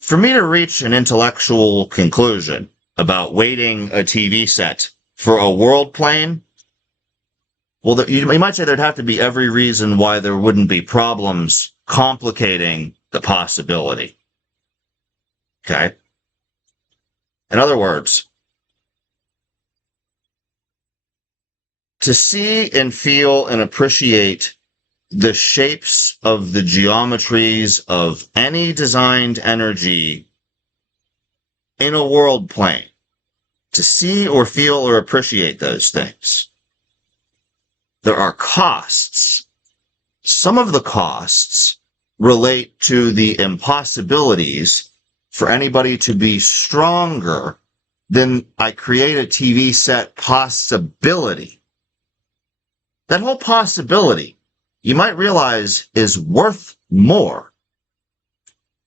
For me to reach an intellectual conclusion about waiting a TV set for a world plane, well, you might say there'd have to be every reason why there wouldn't be problems complicating the possibility. Okay? In other words, to see and feel and appreciate the shapes of the geometries of any designed energy in a world plane, to see or feel or appreciate those things, there are costs. Some of the costs relate to the impossibilities for anybody to be stronger then I create a TV set possibility. That whole possibility, you might realize, is worth more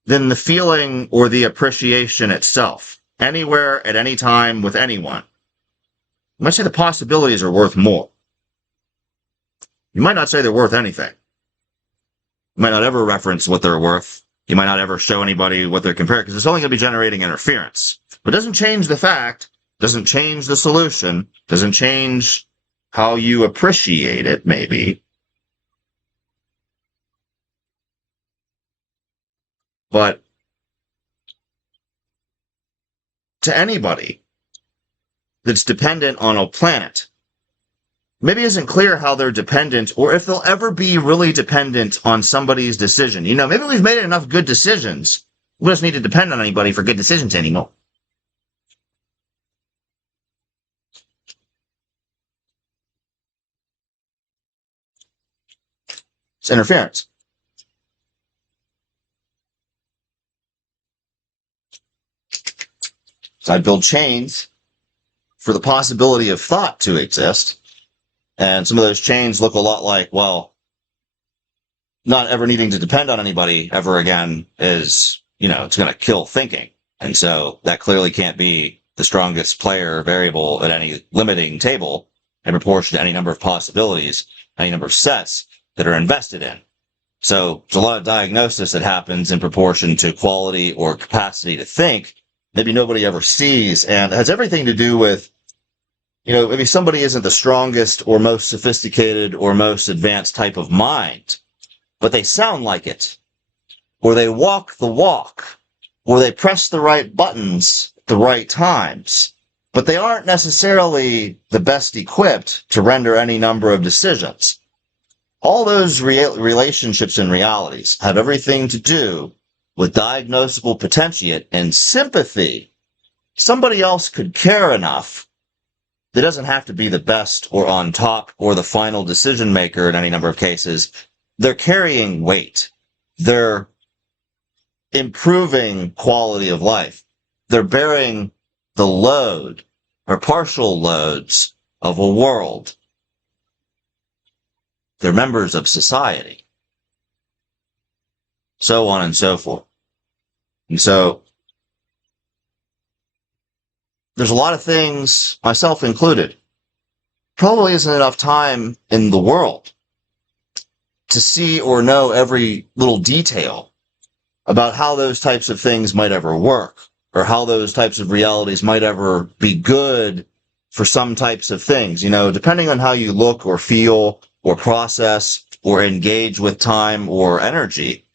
than the feeling or the appreciation itself, anywhere, at any time, with anyone. You might say the possibilities are worth more. You might not say they're worth anything. You might not ever reference what they're worth. You might not ever show anybody what they're compared, because it's only going to be generating interference. But it doesn't change the fact, doesn't change the solution, doesn't change how you appreciate it, maybe. But to anybody that's dependent on a planet, maybe isn't clear how they're dependent, or if they'll ever be really dependent on somebody's decision. You know, maybe we've made enough good decisions. We just need to depend on anybody for good decisions anymore. It's interference. So I build chains for the possibility of thought to exist. And some of those chains look a lot like, well, not ever needing to depend on anybody ever again is, it's going to kill thinking. And so that clearly can't be the strongest player variable at any limiting table in proportion to any number of possibilities, any number of sets that are invested in. So there's a lot of diagnosis that happens in proportion to quality or capacity to think. Maybe nobody ever sees, and it has everything to do with, maybe somebody isn't the strongest or most sophisticated or most advanced type of mind, but they sound like it, or they walk the walk, or they press the right buttons at the right times, but they aren't necessarily the best equipped to render any number of decisions. All those relationships and realities have everything to do with diagnosable potentiate and sympathy. Somebody else could care enough. That doesn't have to be the best or on top or the final decision maker in any number of cases. They're carrying weight. They're improving quality of life. They're bearing the load or partial loads of a world. They're members of society. So on and so forth. And so there's a lot of things, myself included, probably isn't enough time in the world to see or know every little detail about how those types of things might ever work, or how those types of realities might ever be good for some types of things. Depending on how you look or feel or process or engage with time or energy,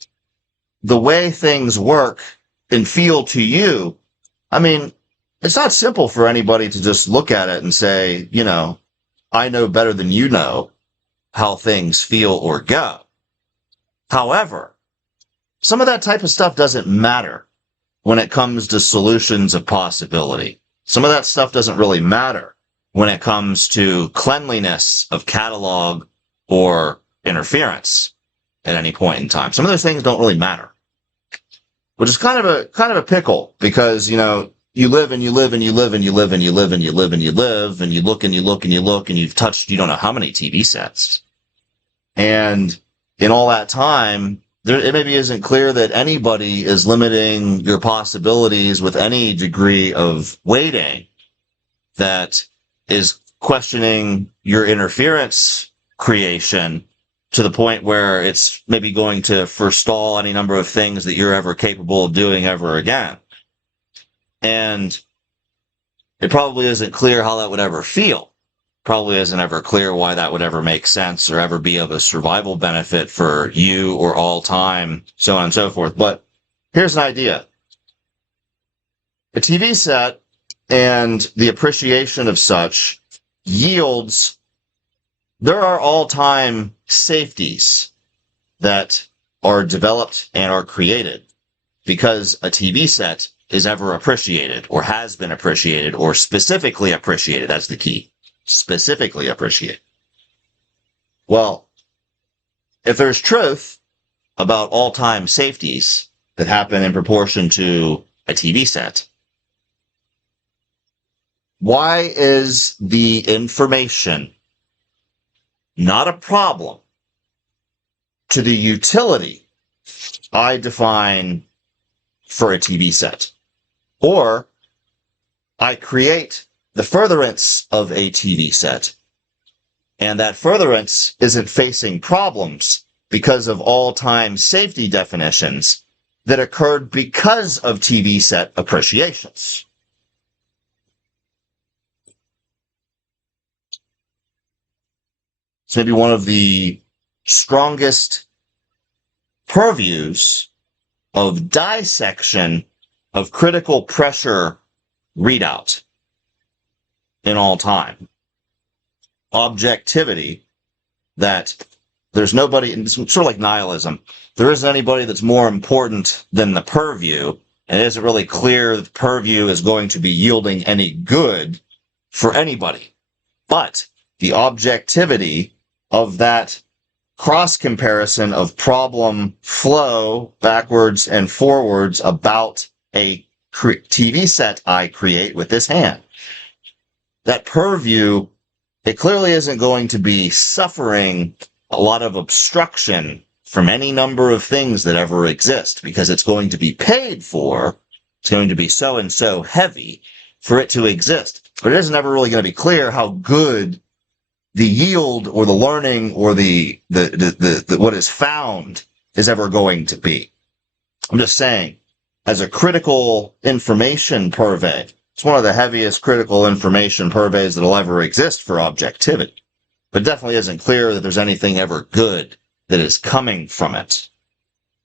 the way things work and feel to you, it's not simple for anybody to just look at it and say, I know better than you know how things feel or go. However, some of that type of stuff doesn't matter when it comes to solutions of possibility. Some of that stuff doesn't really matter when it comes to cleanliness of catalog or interference at any point in time. Some of those things don't really matter, which is kind of a pickle, because, you live and you live and you live and you live and you live and you live and you live and you look and you look and you look and you've touched you don't know how many TV sets. And in all that time, it maybe isn't clear that anybody is limiting your possibilities with any degree of weighting that is questioning your interference creation to the point where it's maybe going to forestall any number of things that you're ever capable of doing ever again. And it probably isn't clear how that would ever feel. Probably isn't ever clear why that would ever make sense or ever be of a survival benefit for you or all time, so on and so forth. But here's an idea. A TV set and the appreciation of such yields, there are all-time safeties that are developed and are created because a TV set is ever appreciated or has been appreciated or specifically appreciated. That's the key. Specifically appreciated. Well, if there's truth about all-time safeties that happen in proportion to a TV set, Why is the information not a problem to the utility I define for a TV set? Or I create the furtherance of a TV set, and that furtherance isn't facing problems because of all-time safety definitions that occurred because of TV set appreciations. It's maybe one of the strongest purviews of dissection of critical pressure readout in all time. Objectivity, that there's nobody, and it's sort of like nihilism, there isn't anybody that's more important than the purview, and it isn't really clear that the purview is going to be yielding any good for anybody. But the objectivity of that cross comparison of problem flow backwards and forwards about a TV set I create with this hand, that purview, it clearly isn't going to be suffering a lot of obstruction from any number of things that ever exist, because it's going to be paid for. It's going to be so and so heavy for it to exist. But it isn't ever really going to be clear how good the yield or the learning or the what is found is ever going to be. I'm just saying, as a critical information purvey, it's one of the heaviest critical information purveys that'll ever exist for objectivity. But it definitely isn't clear that there's anything ever good that is coming from it.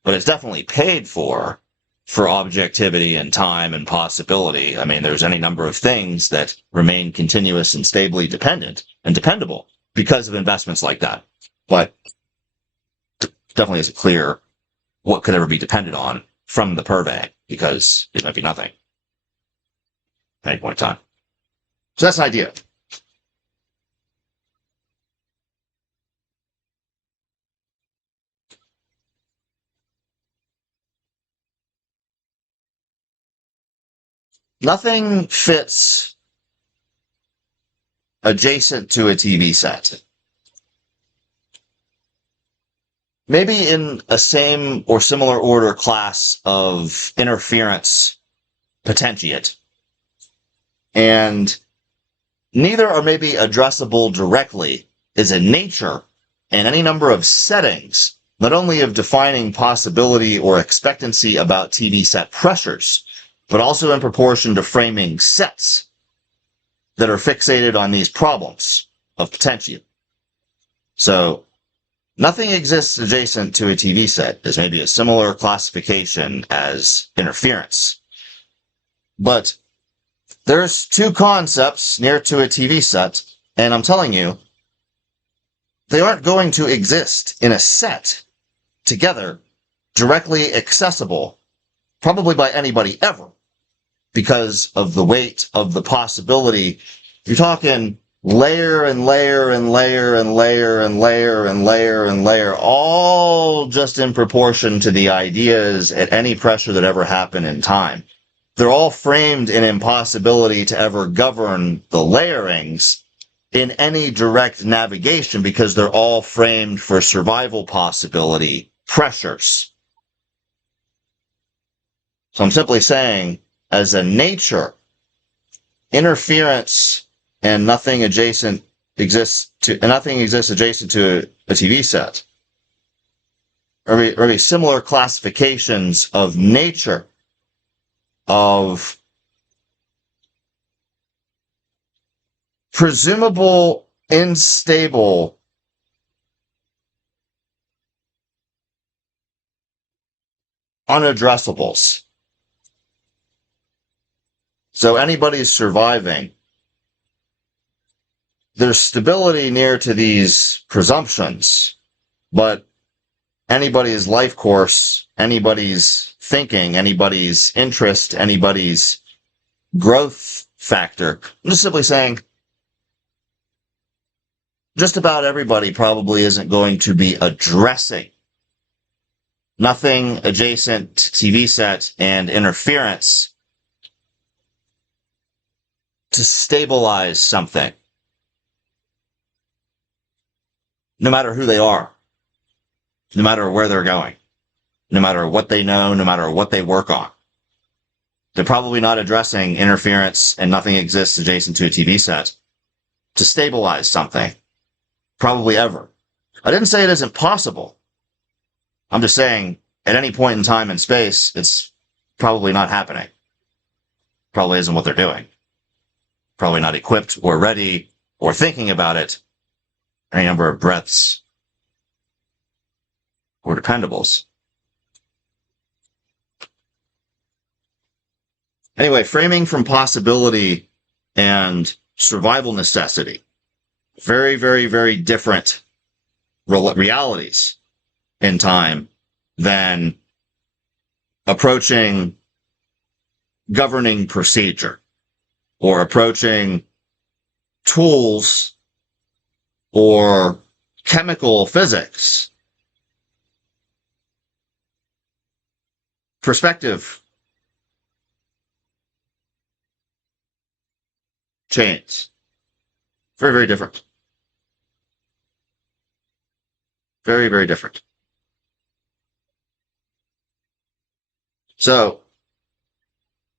But it's definitely paid for objectivity and time and possibility. I mean, there's any number of things that remain continuous and stably dependent and dependable because of investments like that. But definitely isn't clear what could ever be depended on from the purvey, because it might be nothing at any point in time. So that's an idea. Nothing fits adjacent to a TV set. Maybe in a same or similar order class of interference potentiate. And neither are maybe addressable directly is a nature and any number of settings, not only of defining possibility or expectancy about TV set pressures, but also in proportion to framing sets that are fixated on these problems of potentiate. So nothing exists adjacent to a TV set is maybe a similar classification as interference. But there's two concepts near to a TV set, and I'm telling you, they aren't going to exist in a set together, directly accessible, probably by anybody ever, because of the weight of the possibility. You're talking layer and layer and layer and layer and layer and layer and layer, all just in proportion to the ideas at any pressure that ever happened in time. They're all framed in impossibility to ever govern the layerings in any direct navigation, because they're all framed for survival possibility pressures. So I'm simply saying, as a nature, interference and nothing exists adjacent to a TV set are very similar classifications of nature, of presumable unstable unaddressables. So anybody's surviving. There's stability near to these presumptions, but anybody's life course, anybody's thinking, anybody's interest, anybody's growth factor. I'm just simply saying, just about everybody probably isn't going to be addressing nothing adjacent to TV set and interference to stabilize something, no matter who they are, no matter where they're going, no matter what they know, no matter what they work on. They're probably not addressing interference and nothing exists adjacent to a TV set to stabilize something. Probably ever. I didn't say it isn't possible. I'm just saying at any point in time and space, it's probably not happening. Probably isn't what they're doing. Probably not equipped or ready or thinking about it any number of breadths or dependables. Anyway, framing from possibility and survival necessity. Very, very, very different realities in time than approaching governing procedure or approaching tools or chemical physics. Perspective change. Very, very different. Very, very different. So,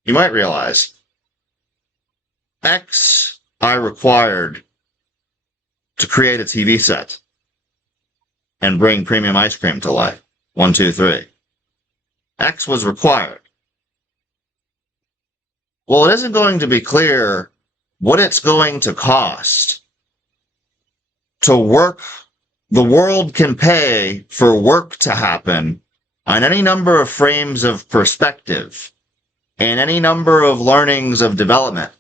you might realize X I required to create a TV set and bring premium ice cream to life. 1, 2, 3. X was required. Well, it isn't going to be clear what it's going to cost to work. The world can pay for work to happen on any number of frames of perspective and any number of learnings of development.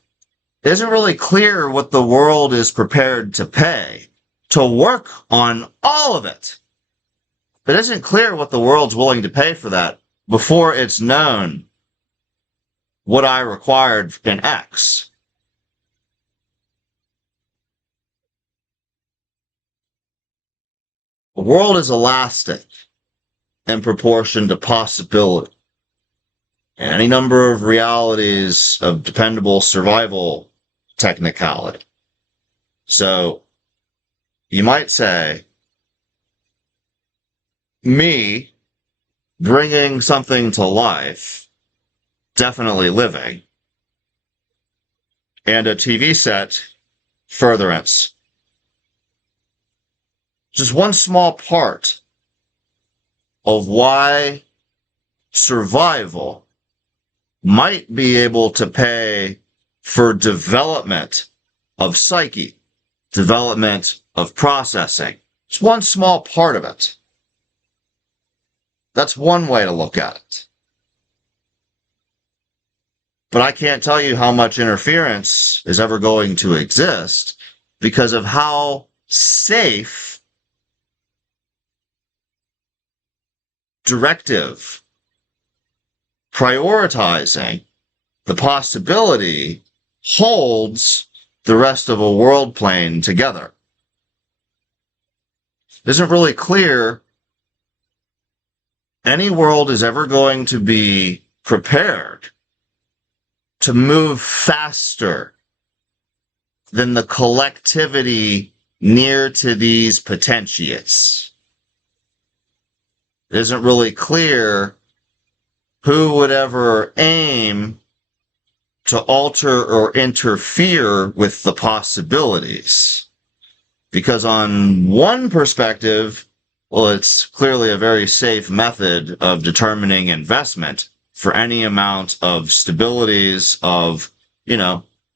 It isn't really clear what the world is prepared to pay to work on all of it. It isn't clear what the world's willing to pay for that before it's known what I required in X. The world is elastic in proportion to possibility and any number of realities of dependable survival technicality. So you might say, me bringing something to life, definitely living, and a TV set, furtherance. Just one small part of why survival might be able to pay for development of psyche, development of processing. It's one small part of it. That's one way to look at it. But I can't tell you how much interference is ever going to exist because of how safe directive, prioritizing the possibility holds the rest of a world plane together. It isn't really clear any world is ever going to be prepared to move faster than the collectivity near to these potentiates. It isn't really clear who would ever aim to alter or interfere with the possibilities. Because on one perspective, well, it's clearly a very safe method of determining investment for any amount of stabilities of,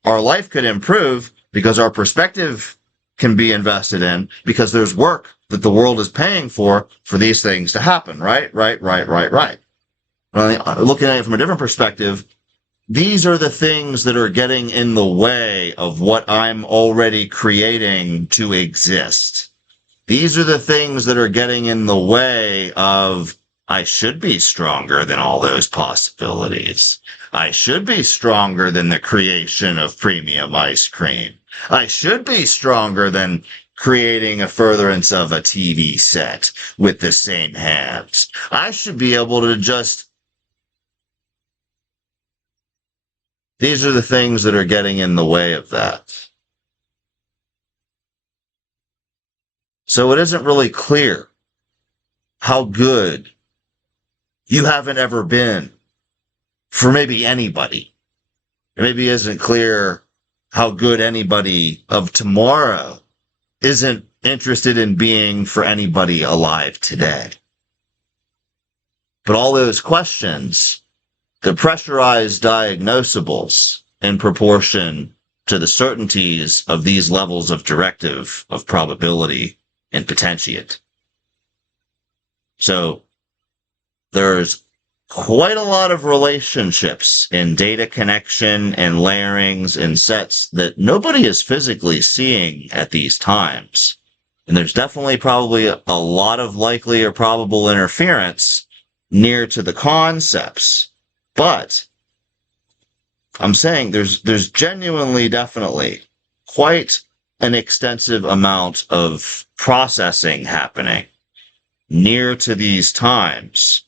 our life could improve because our perspective can be invested in because there's work that the world is paying for these things to happen, right? Looking at it from a different perspective, these are the things that are getting in the way of what I'm already creating to exist. These are the things that are getting in the way of, I should be stronger than all those possibilities. I should be stronger than the creation of premium ice cream. I should be stronger than creating a furtherance of a TV set with the same hands. I should be able to just These are the things that are getting in the way of that. So it isn't really clear how good you haven't ever been for maybe anybody. It maybe isn't clear how good anybody of tomorrow isn't interested in being for anybody alive today. But all those questions, the pressurized diagnosables in proportion to the certainties of these levels of directive of probability and potentiate. So there's quite a lot of relationships in data connection and layerings and sets that nobody is physically seeing at these times. And there's definitely probably a lot of likely or probable interference near to the concepts. But I'm saying there's genuinely, definitely quite an extensive amount of processing happening near to these times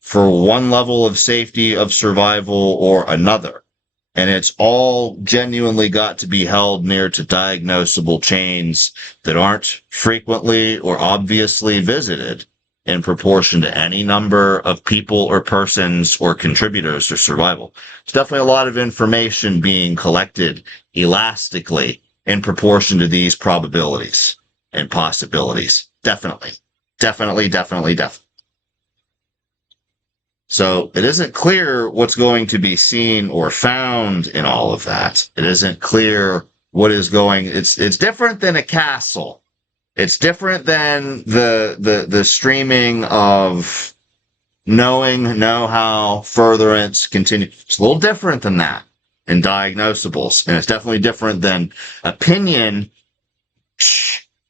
for one level of safety of survival or another. And it's all genuinely got to be held near to diagnosable chains that aren't frequently or obviously visited in proportion to any number of people or persons or contributors to survival. There's definitely a lot of information being collected elastically in proportion to these probabilities and possibilities. Definitely. So it isn't clear what's going to be seen or found in all of that. It isn't clear what is going, it's different than a castle. It's different than the streaming of knowing, know-how, furtherance, continue. It's a little different than that in diagnosables. And it's definitely different than opinion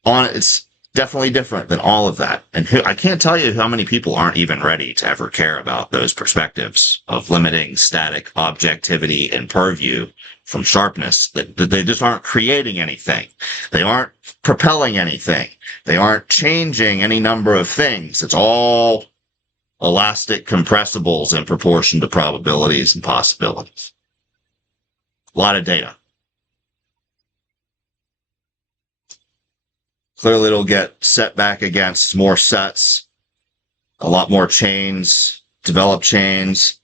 on it. It's definitely different than all of that. And I can't tell you how many people aren't even ready to ever care about those perspectives of limiting static objectivity and purview from sharpness. That they just aren't creating anything. They aren't propelling anything. They aren't changing any number of things. It's all elastic compressibles in proportion to probabilities and possibilities. A lot of data. Clearly, it'll get set back against more sets, a lot more chains, developed chains,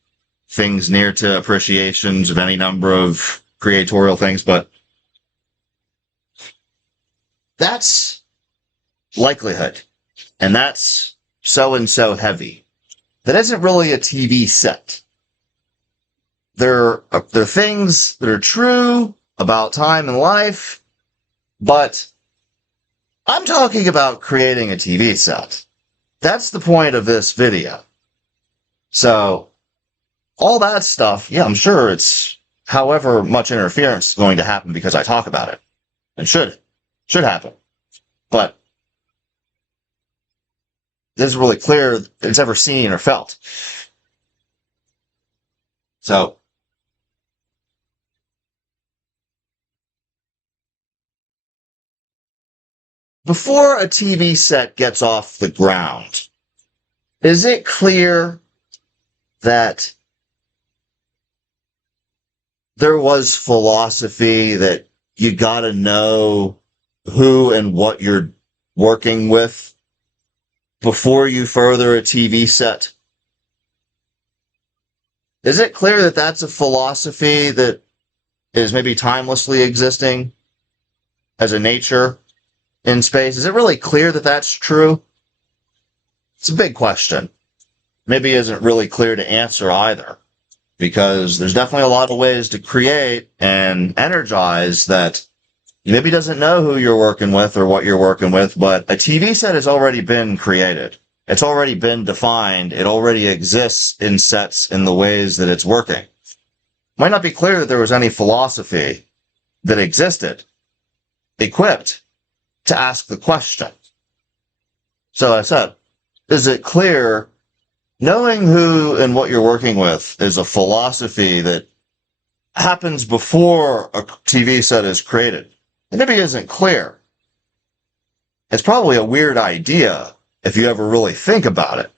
things near to appreciations of any number of creatorial things, but that's likelihood, and that's so heavy. That isn't really a TV set. There are things that are true about time and life, but I'm talking about creating a TV set. That's the point of this video. So, all that stuff, yeah, I'm sure it's however much interference is going to happen because I talk about it. It should happen. But it isn't really clear that it's ever seen or felt. So, before a TV set gets off the ground, is it clear that there was philosophy that you gotta know who and what you're working with before you further a TV set? Is it clear that that's a philosophy that is maybe timelessly existing as a nature in space? Is it really clear that that's true? It's a big question. Maybe isn't really clear to answer either, because there's definitely a lot of ways to create and energize that maybe doesn't know who you're working with or what you're working with, but a TV set has already been created. It's already been defined. It already exists in sets in the ways that it's working. Might not be clear that there was any philosophy that existed equipped to ask the question. So I said, is it clear knowing who and what you're working with is a philosophy that happens before a TV set is created? It maybe isn't clear. It's probably a weird idea if you ever really think about it.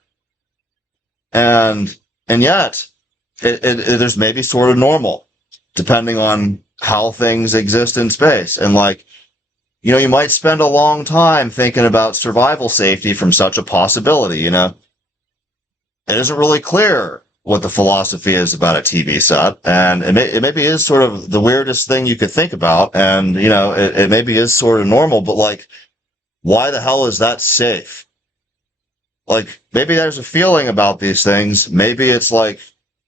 And yet, there's maybe sort of normal, depending on how things exist in space. And like, you know, you might spend a long time thinking about survival safety from such a possibility, you know? It isn't really clear what the philosophy is about a TV set, and it maybe is sort of the weirdest thing you could think about, and, you know, it maybe is sort of normal, but like, why the hell is that safe? Like, maybe there's a feeling about these things, maybe it's like,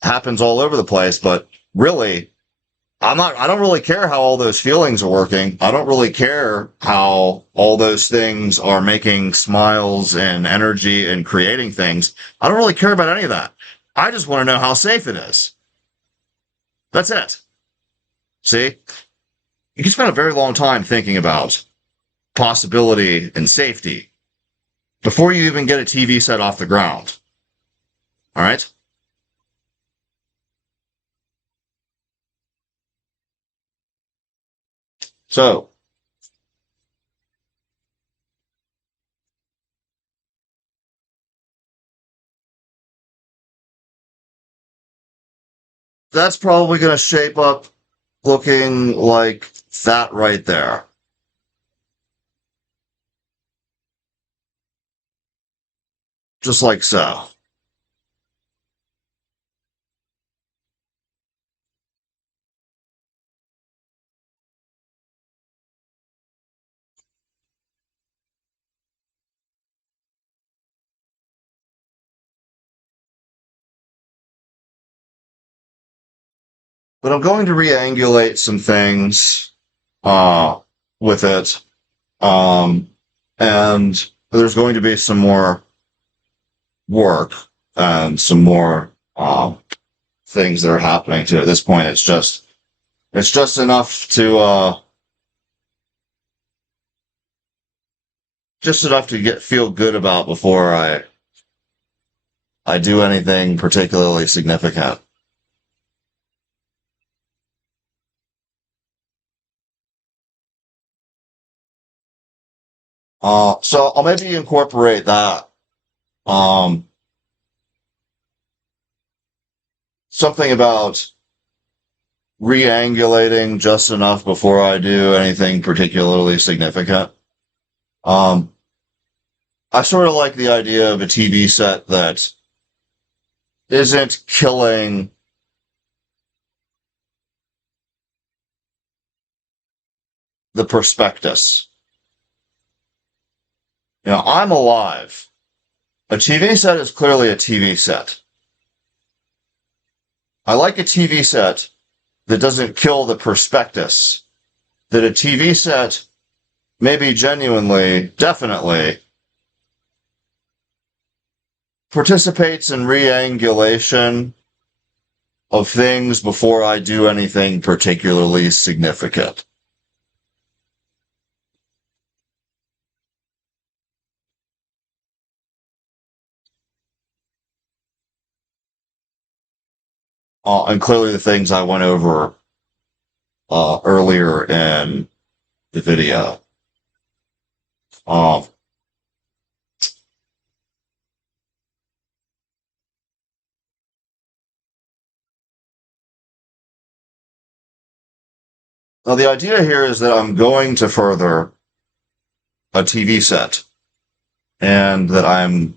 happens all over the place, but really, I don't really care how all those feelings are working. I don't really care how all those things are making smiles and energy and creating things. I don't really care about any of that. I just want to know how safe it is. That's it. See? You can spend a very long time thinking about possibility and safety before you even get a TV set off the ground. All right? So, that's probably going to shape up looking like that right there. Just like so. But I'm going to re-angulate some things with it. Um, and there's going to be some more work and some more things that are happening to it. At this point, it's just enough to feel good about before I do anything particularly significant. So I'll maybe incorporate that. Um, Something about re-angulating just enough before I do anything particularly significant. Um, I sort of like the idea of a TV set that isn't killing the prospectus. You know, I'm alive. A TV set is clearly a TV set. I like a TV set that doesn't kill the prospectus. That a TV set maybe genuinely, definitely participates in re-angulation of things before I do anything particularly significant. And clearly the things I went over earlier in the video. Uh, Now the idea here is that I'm going to further a TV set, and that I'm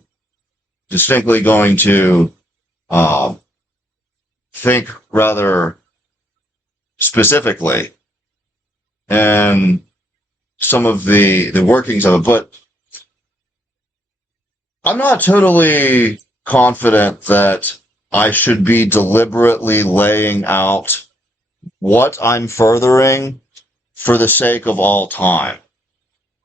distinctly going to uh, think rather specifically and some of the workings of it, but I'm not totally confident that I should be deliberately laying out what I'm furthering for the sake of all time.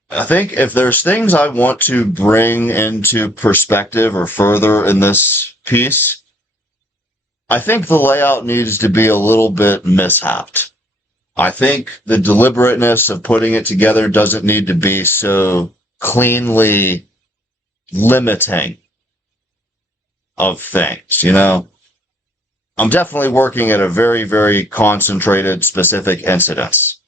I think if there's things I want to bring into perspective or further in this piece, I think the layout needs to be a little bit mishapped. I think the deliberateness of putting it together doesn't need to be so cleanly limiting of things, you know? I'm definitely working at a very, very concentrated, specific incidence.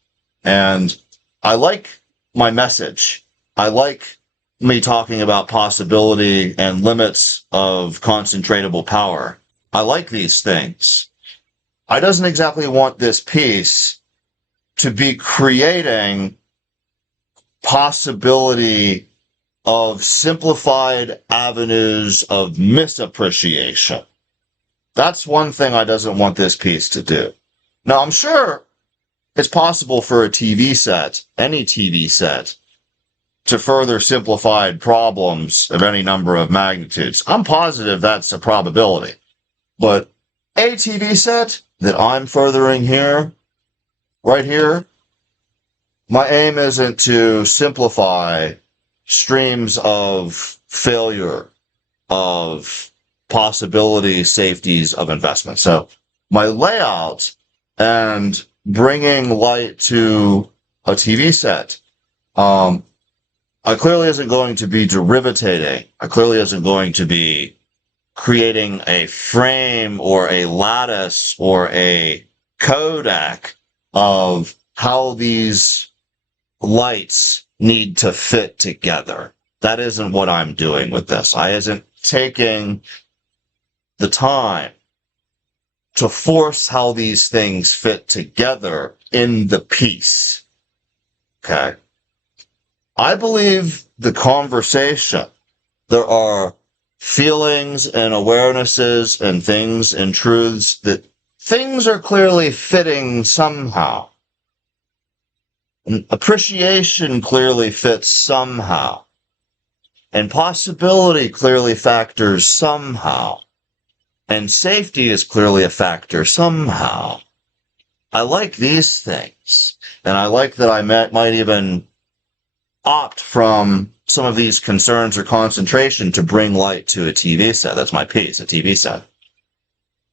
And I like my message. I like me talking about possibility and limits of concentratable power. I like these things. I doesn't exactly want this piece to be creating possibility of simplified avenues of misappreciation. That's one thing I doesn't want this piece to do. Now, I'm sure it's possible for a TV set, any TV set, to further simplified problems of any number of magnitudes. I'm positive that's a probability. But a TV set that I'm furthering here, right here, my aim isn't to simplify streams of failure, of possibility safeties of investment. So my layout and bringing light to a TV set, I clearly isn't going to be derivatating. I clearly isn't going to be creating a frame or a lattice or a codec of how these lights need to fit together. That isn't what I'm doing with this. I isn't taking the time to force how these things fit together in the piece. Okay? I believe the conversation, there are feelings and awarenesses and things and truths that things are clearly fitting somehow. And appreciation clearly fits somehow. And possibility clearly factors somehow. And safety is clearly a factor somehow. I like these things. And I like that I might even opt from some of these concerns or concentration to bring light to a TV set. That's my piece, a TV set.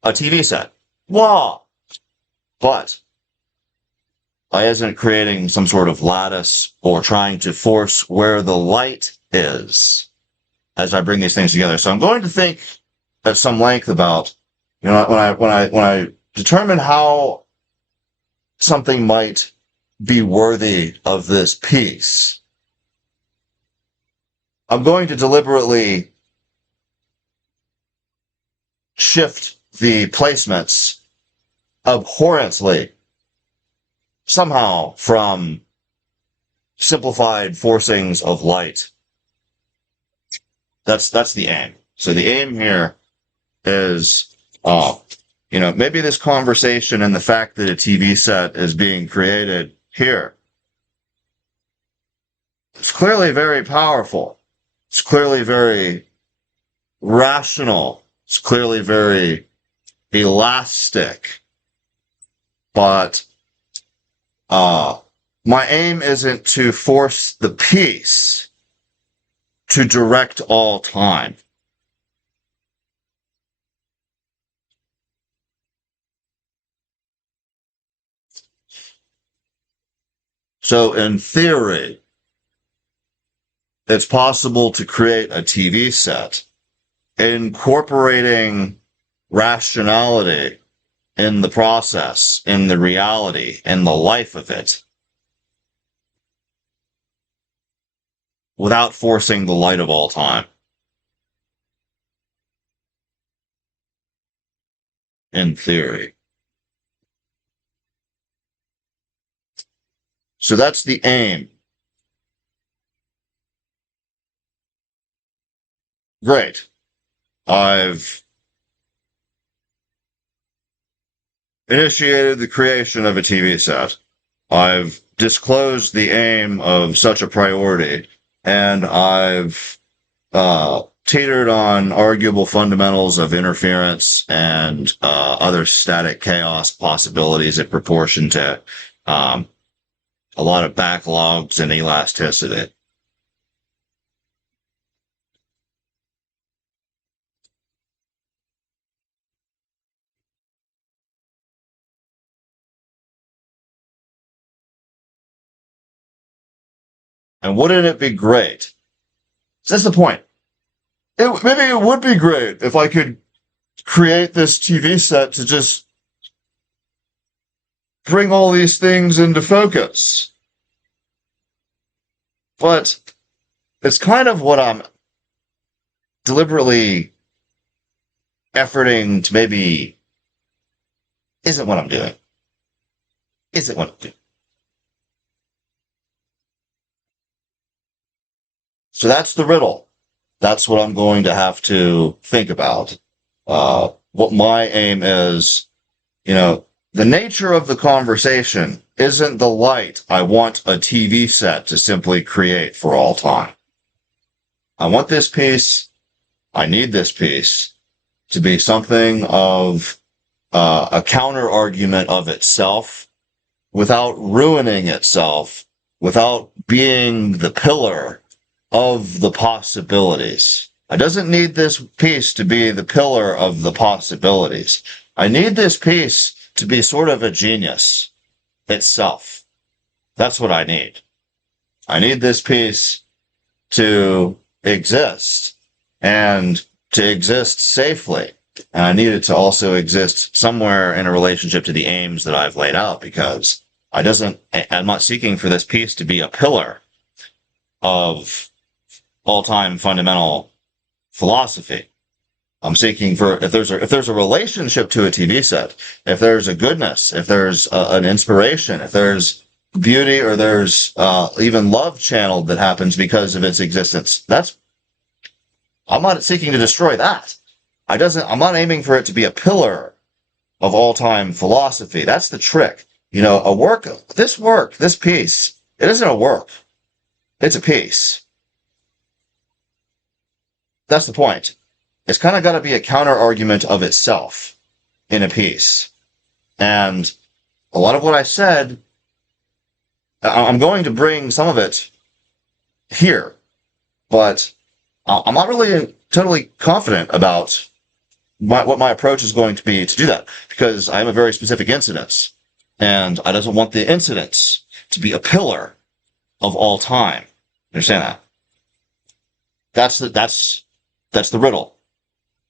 A TV set. Wow! But I isn't creating some sort of lattice or trying to force where the light is as I bring these things together. So I'm going to think at some length about, when I determine how something might be worthy of this piece, I'm going to deliberately shift the placements abhorrently somehow from simplified forcings of light. That's the aim. So the aim here is, maybe this conversation and the fact that a TV set is being created here, it's clearly very powerful. It's clearly very rational. It's clearly very elastic. But my aim isn't to force the piece to direct all time. So in theory, it's possible to create a TV set incorporating rationality in the process, in the reality, in the life of it, without forcing the light of all time. In theory. So that's the aim. Great. I've initiated the creation of a TV set. I've disclosed the aim of such a priority, and I've teetered on arguable fundamentals of interference and other static chaos possibilities in proportion to a lot of backlogs and elasticity. And wouldn't it be great? That's the point. Maybe it would be great if I could create this TV set to just bring all these things into focus. But it's kind of what I'm deliberately efforting to maybe isn't what I'm doing. Isn't what I'm doing. So that's the riddle. That's what I'm going to have to think about. What my aim is, the nature of the conversation isn't the light I want a TV set to simply create for all time. I want this piece, I need this piece to be something of a counter argument of itself without ruining itself, without being the pillar of the possibilities. I doesn't need this piece to be the pillar of the possibilities. I need this piece to be sort of a genius itself. That's what I need. I need this piece to exist and to exist safely. And I need it to also exist somewhere in a relationship to the aims that I've laid out, because I'm not seeking for this piece to be a pillar of all-time fundamental philosophy. I'm seeking for, if there's a relationship to a TV set, if there's a goodness, if there's an inspiration, if there's beauty, or there's even love channeled that happens because of its existence, I'm not seeking to destroy that. I'm not aiming for it to be a pillar of all-time philosophy. That's the trick. This piece, it isn't a work. It's a piece. That's the point. It's kind of got to be a counter argument of itself in a piece. And a lot of what I said, I'm going to bring some of it here, but I'm not really totally confident about what my approach is going to be to do that, because I have a very specific incidence, and I doesn't want the incidence to be a pillar of all time. Understand that? That's the riddle.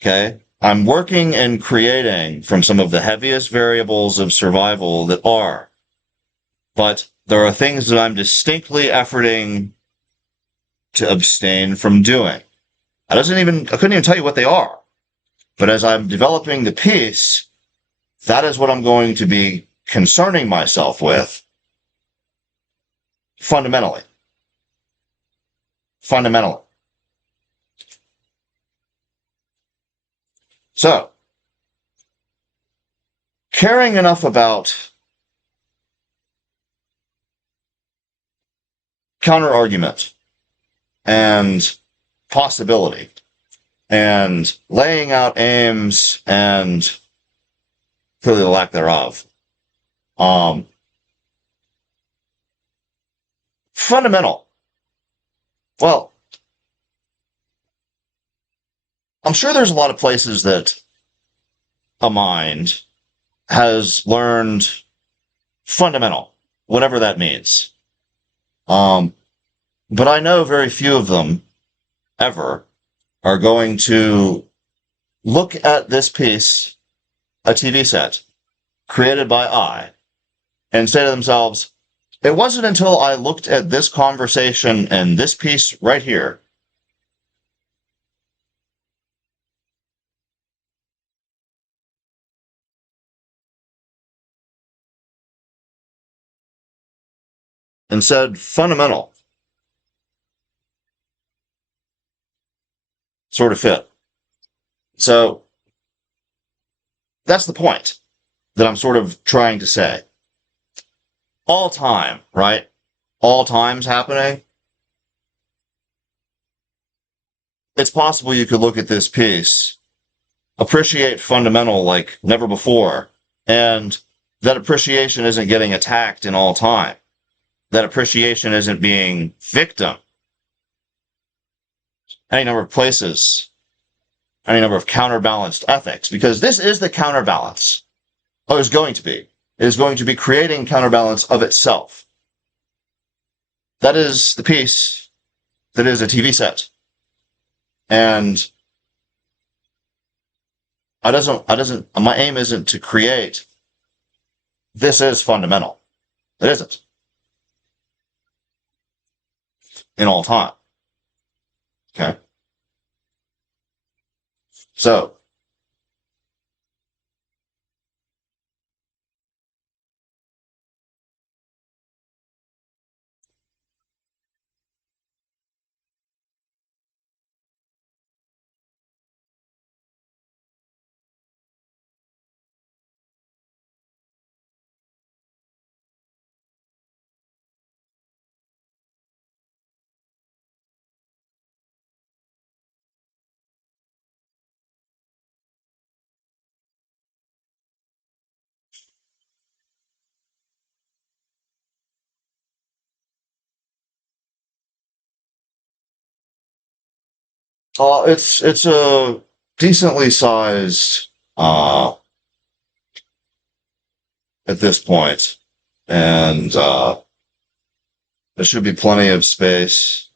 Okay? I'm working and creating from some of the heaviest variables of survival that are, but there are things that I'm distinctly efforting to abstain from doing. I couldn't even tell you what they are. But as I'm developing the piece, that is what I'm going to be concerning myself with fundamentally. Fundamentally. So, caring enough about counter-argument and possibility and laying out aims and clearly the lack thereof. Fundamental. Well, I'm sure there's a lot of places that a mind has learned fundamental, whatever that means. But I know very few of them ever are going to look at this piece, a TV set created by I, and say to themselves, it wasn't until I looked at this conversation and this piece right here and said fundamental sort of fit. So that's the point that I'm sort of trying to say. All time, right? All time's happening. It's possible you could look at this piece, appreciate fundamental like never before, and that appreciation isn't getting attacked in all time. That appreciation isn't being victim. Any number of places, any number of counterbalanced ethics, because this is the counterbalance. Oh, it's going to be. It is going to be creating counterbalance of itself. That is the piece that is a TV set. And my aim isn't to create, this is fundamental. It isn't. In all time. Okay? So, It's a decently sized at this point, and there should be plenty of space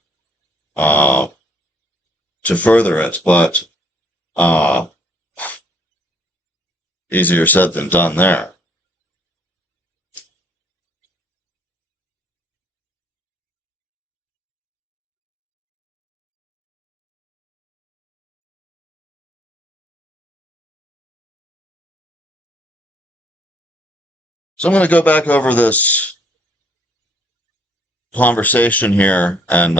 to further it, but easier said than done there. So I'm going to go back over this conversation here and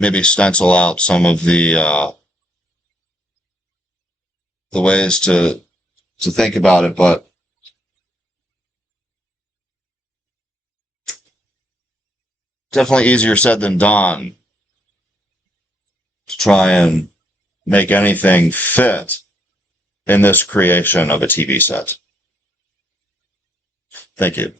maybe stencil out some of the ways to think about it, but definitely easier said than done to try and make anything fit in this creation of a TV set. Thank you.